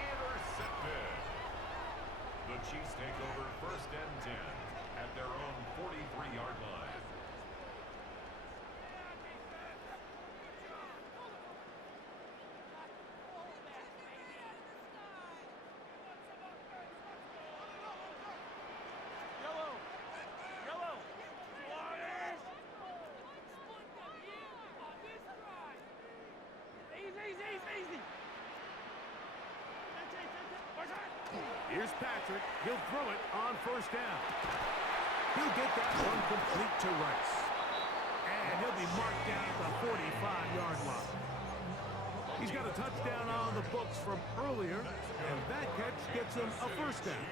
Intercepted. The Chiefs take over 1st and 10 at their own 43-yard line. Here's Patrick. He'll throw it on 1st down. He'll get that one complete to Rice. And he'll be marked down at the 45-yard line. He's got a touchdown on the books from earlier, and that catch gets him a 1st down.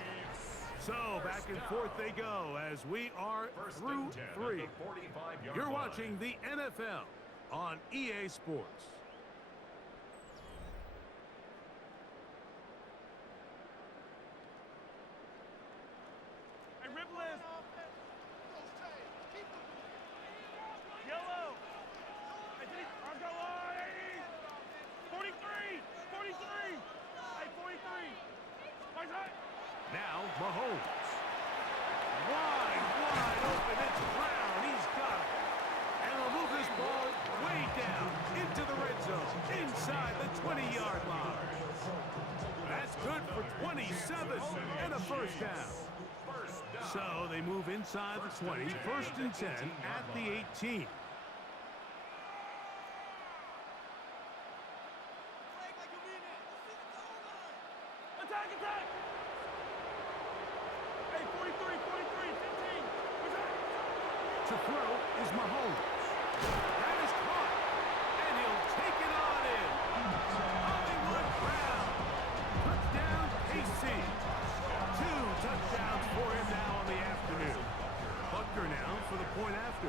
So back and forth they go as we are through 3. You're watching the NFL on EA Sports. Now Mahomes. Wide open. It's Brown. He's got it. And he'll move this ball way down into the red zone, inside the 20-yard line. That's good for 27 and a 1st down. So they move inside the 20, 1st and 10 at the 18. To throw is Mahomes. That is caught. And he'll take it on in. Hollywood Brown. Touchdown, KC. 2 touchdowns for him now on the afternoon. Butker now for the point after.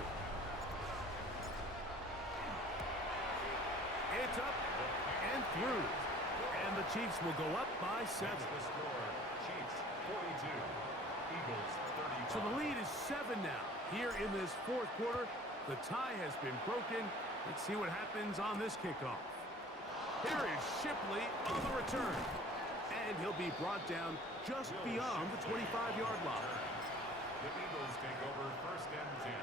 It's up and through. And the Chiefs will go up by 7. The score, Chiefs 42, Eagles 35. So the lead is 7 now. Here in this 4th quarter, the tie has been broken. Let's see what happens on this kickoff. Here is Shipley on the return. And he'll be brought down just beyond the 25-yard line. The Eagles take over 1st and 10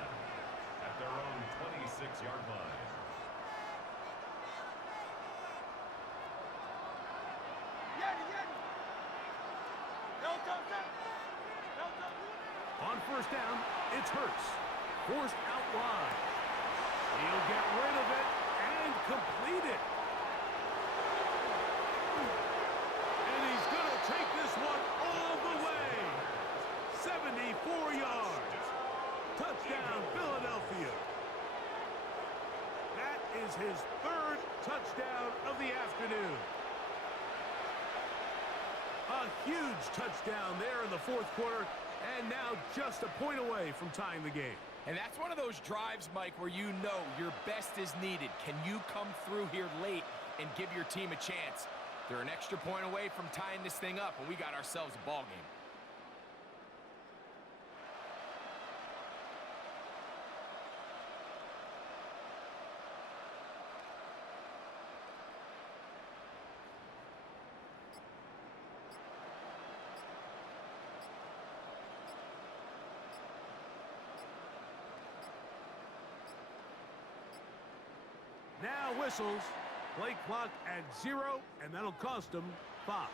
at their own 26-yard line. On 1st down, it's Hurts. Forced out wide. He'll get rid of it and complete it. And he's going to take this one all the way. 74 yards. Touchdown, Philadelphia. That is his 3rd touchdown of the afternoon. A huge touchdown there in the 4th quarter. And now just a point away from tying the game. And that's one of those drives, Mike, where you know your best is needed. Can you come through here late and give your team a chance? They're an extra point away from tying this thing up, and we got ourselves a ball game. Now whistles. Play clock at 0, and that'll cost them 5.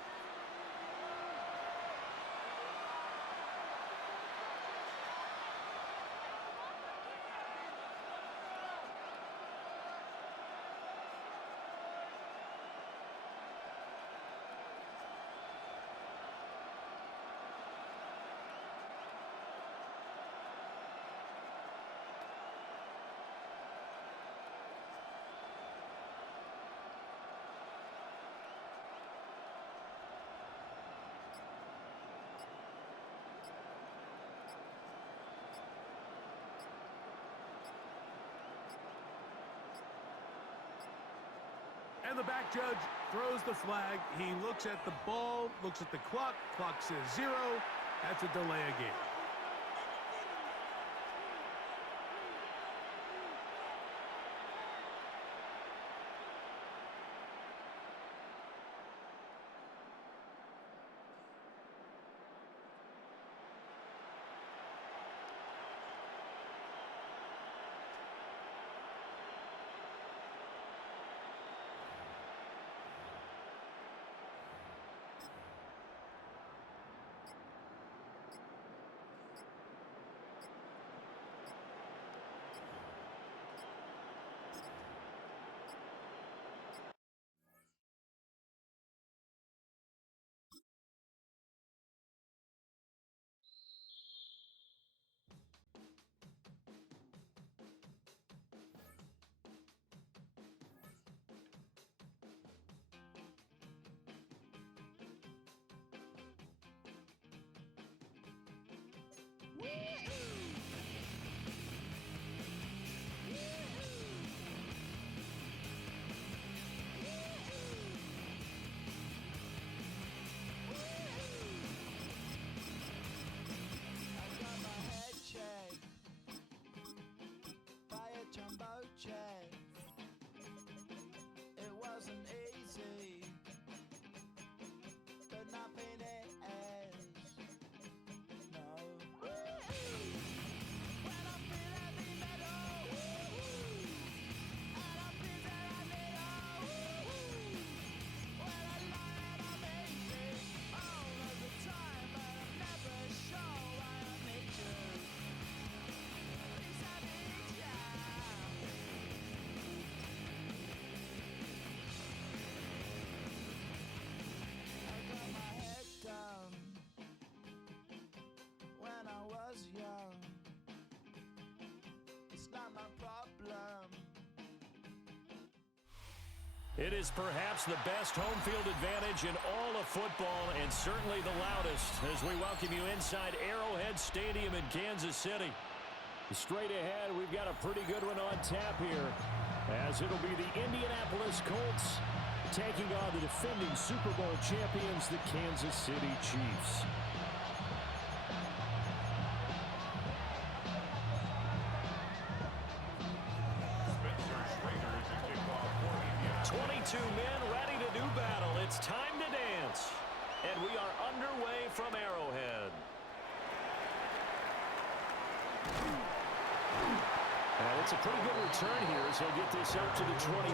And the back judge throws the flag. He looks at the ball, looks at the clock. Clock says 0. That's a delay of game. It wasn't easy, but nothing is. No. When I feel heavy metal, and I feel that I need when I lie and I'm easy all of the time, but I'm never sure why I need you. Please I need ya. When I was young, it's not my problem. It is perhaps the best home field advantage in all of football, and certainly the loudest, as we welcome you inside Arrowhead Stadium in Kansas City. Straight ahead, we've got a pretty good one on tap here, as it'll be the Indianapolis Colts taking on the defending Super Bowl champions, the Kansas City Chiefs. Men ready to do battle. It's time to dance. And we are underway from Arrowhead. And it's a pretty good return here as he'll get this up to the 29.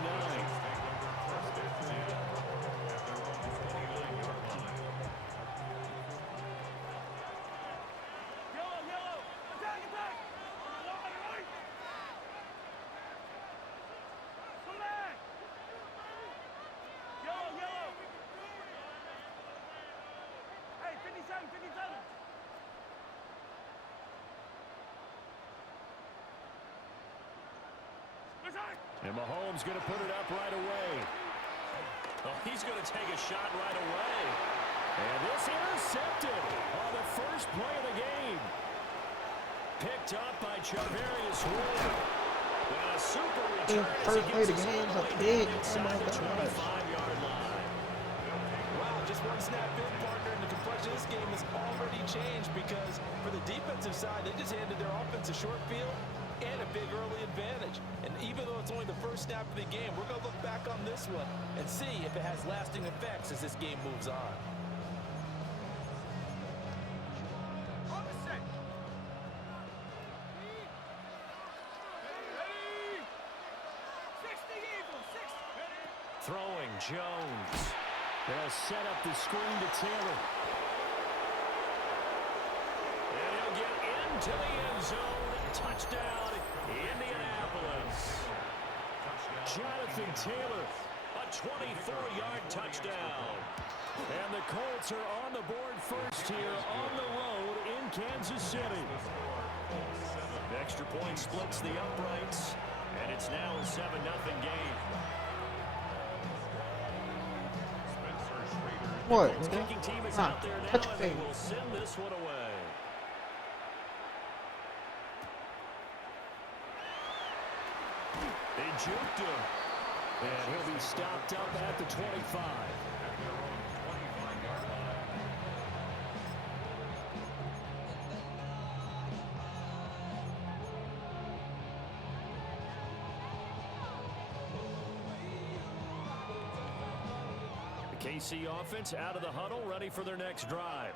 And Mahomes going to put it up right away. Oh, he's going to take a shot right away. And this intercepted on the first play of the game. picked up by Charvarius Ward. And a super In return as first he play, gets the us game all was the a way pig. down Oh inside my the gosh. 25-yard line. Wow, just one snap in, partner, and the complexion of this game has already changed because for the defensive side, they just handed their offense a short field and a big early advantage. And even though it's only the first snap of the game, we're going to look back on this one and see if it has lasting effects as this game moves on. Throwing Jones. They'll set up the screen to Taylor. And he'll get into the end zone. Touchdown, Indianapolis. Jonathan Taylor, a 24-yard touchdown. And the Colts are on the board first here on the road in Kansas City. Extra point splits the uprights, and it's now a 7-0 game. What? The kicking team is out there now, and they will send this one away. They juked him. And he'll be stopped up at the 25. The KC offense out of the huddle, ready for their next drive.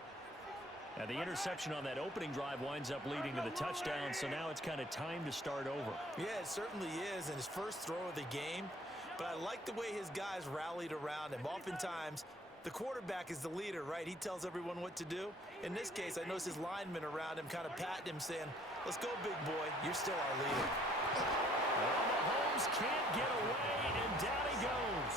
And the interception on that opening drive winds up leading to the touchdown, so now it's kind of time to start over. Yeah, it certainly is, and his first throw of the game. But I like the way his guys rallied around him. Oftentimes, the quarterback is the leader, right? He tells everyone what to do. In this case, I noticed his linemen around him kind of patting him, saying, let's go, big boy. You're still our leader. Well, Mahomes can't get away, and down he goes.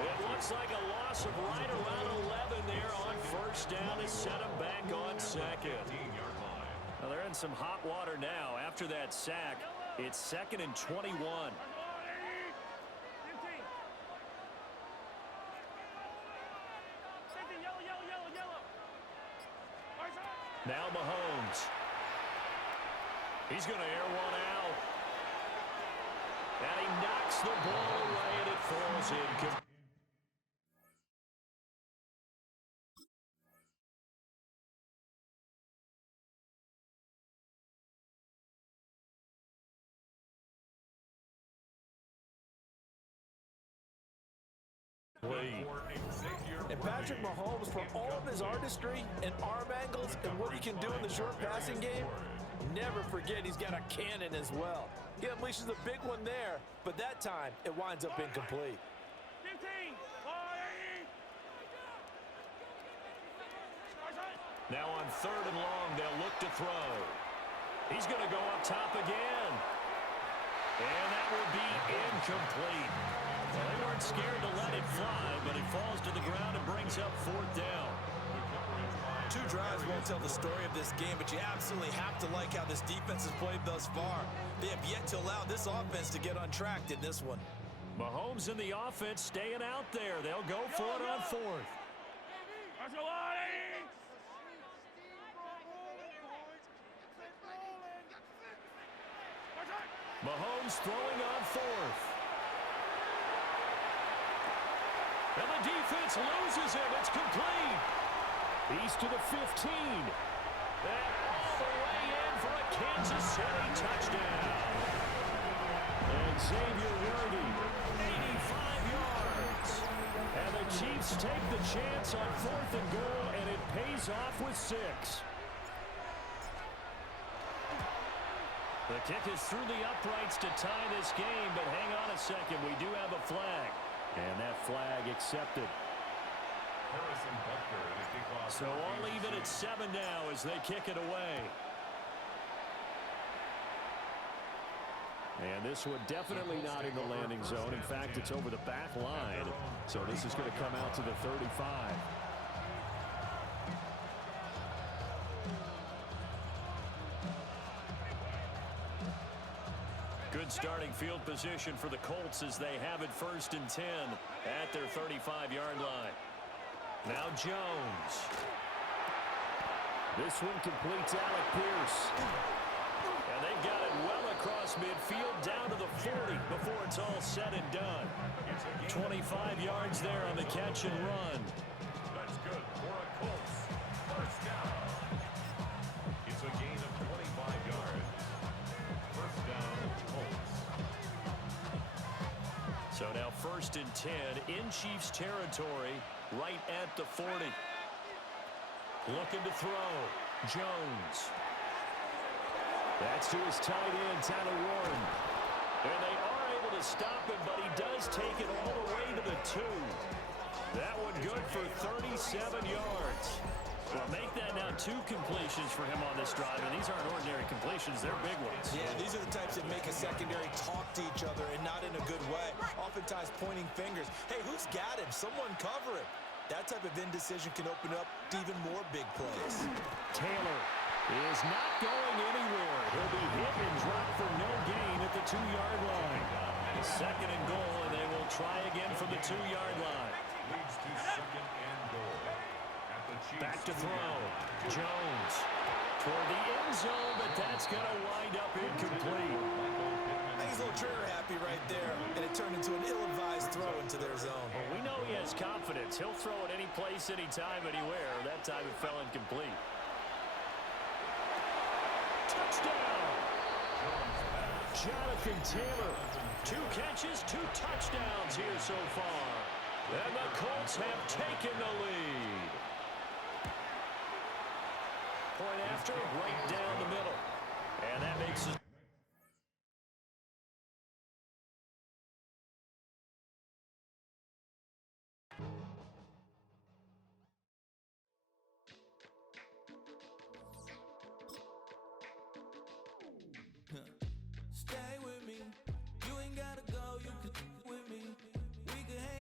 It looks like a loss of right around 11 there on first down to set him back on second. Well, they're in some hot water now. After that sack, it's 2nd and 21. Now Mahomes. He's going to air one out. And he knocks the ball away, and it falls in. And Patrick Mahomes, for all of his artistry and arm angles and what he can do in the short passing game, never forget he's got a cannon as well. He unleashes a big one there, but that time it winds up incomplete. 15. Now on 3rd and long, they'll look to throw. He's going to go up top again. And that will be incomplete. Well, they weren't scared to let it fly, but it falls to the ground and brings up 4th down. 2 drives won't tell the story of this game, but you absolutely have to like how this defense has played thus far. They have yet to allow this offense to get untracked in this one. Mahomes and the offense staying out there. They'll go for it on 4th. Mahomes throwing on 4th. And the defense loses him. It's complete. He's to the 15. And all the way in for a Kansas City touchdown. And Xavier Worthy, 85 yards. And the Chiefs take the chance on 4th and goal, and it pays off with 6. The kick is through the uprights to tie this game, but hang on a second. We do have a flag. And that flag accepted. So all even at 7 now as they kick it away. And this one definitely not in the landing zone. In fact, it's over the back line. So this is going to come out to the 35. Good starting field position for the Colts as they have it 1st and 10 at their 35-yard line. Now Jones. This one completes Alec Pierce. And they've got it well across midfield down to the 40 before it's all said and done. 25 yards there on the catch and run. That's good for a Colts. First down. It's a gain of 25 yards. First down, Colts. So now 1st and 10 in Chiefs territory, right at the 40. Looking to throw. Jones. That's to his tight end, Tyler Warren. And they are able to stop him, but he does take it all the way to the 2. That one good for 37 yards. Well, make that now 2 completions for him on this drive, and these aren't ordinary completions. They're big ones. Yeah, these are the types that make a secondary talk to each other, and not in a good way. Oftentimes pointing fingers. Hey, who's got him? Someone cover him. That type of indecision can open up to even more big plays. Taylor is not going anywhere. He'll be hit and dropped for no gain at the 2-yard line. 2nd and goal, and they will try again from the 2-yard line. Leads to 2nd and goal. At the Chiefs. Back to throw. Jones toward the end zone, but that's going to wind up incomplete. I think he's a little trigger happy right there, and it turned into an ill-advised throw into their zone. Well, we know he has confidence. He'll throw it any place, anytime, anywhere. That time it fell incomplete. Touchdown! Jonathan Taylor. 2 catches, 2 touchdowns here so far. And the Colts have taken the lead. Point after, right down the middle. And that makes it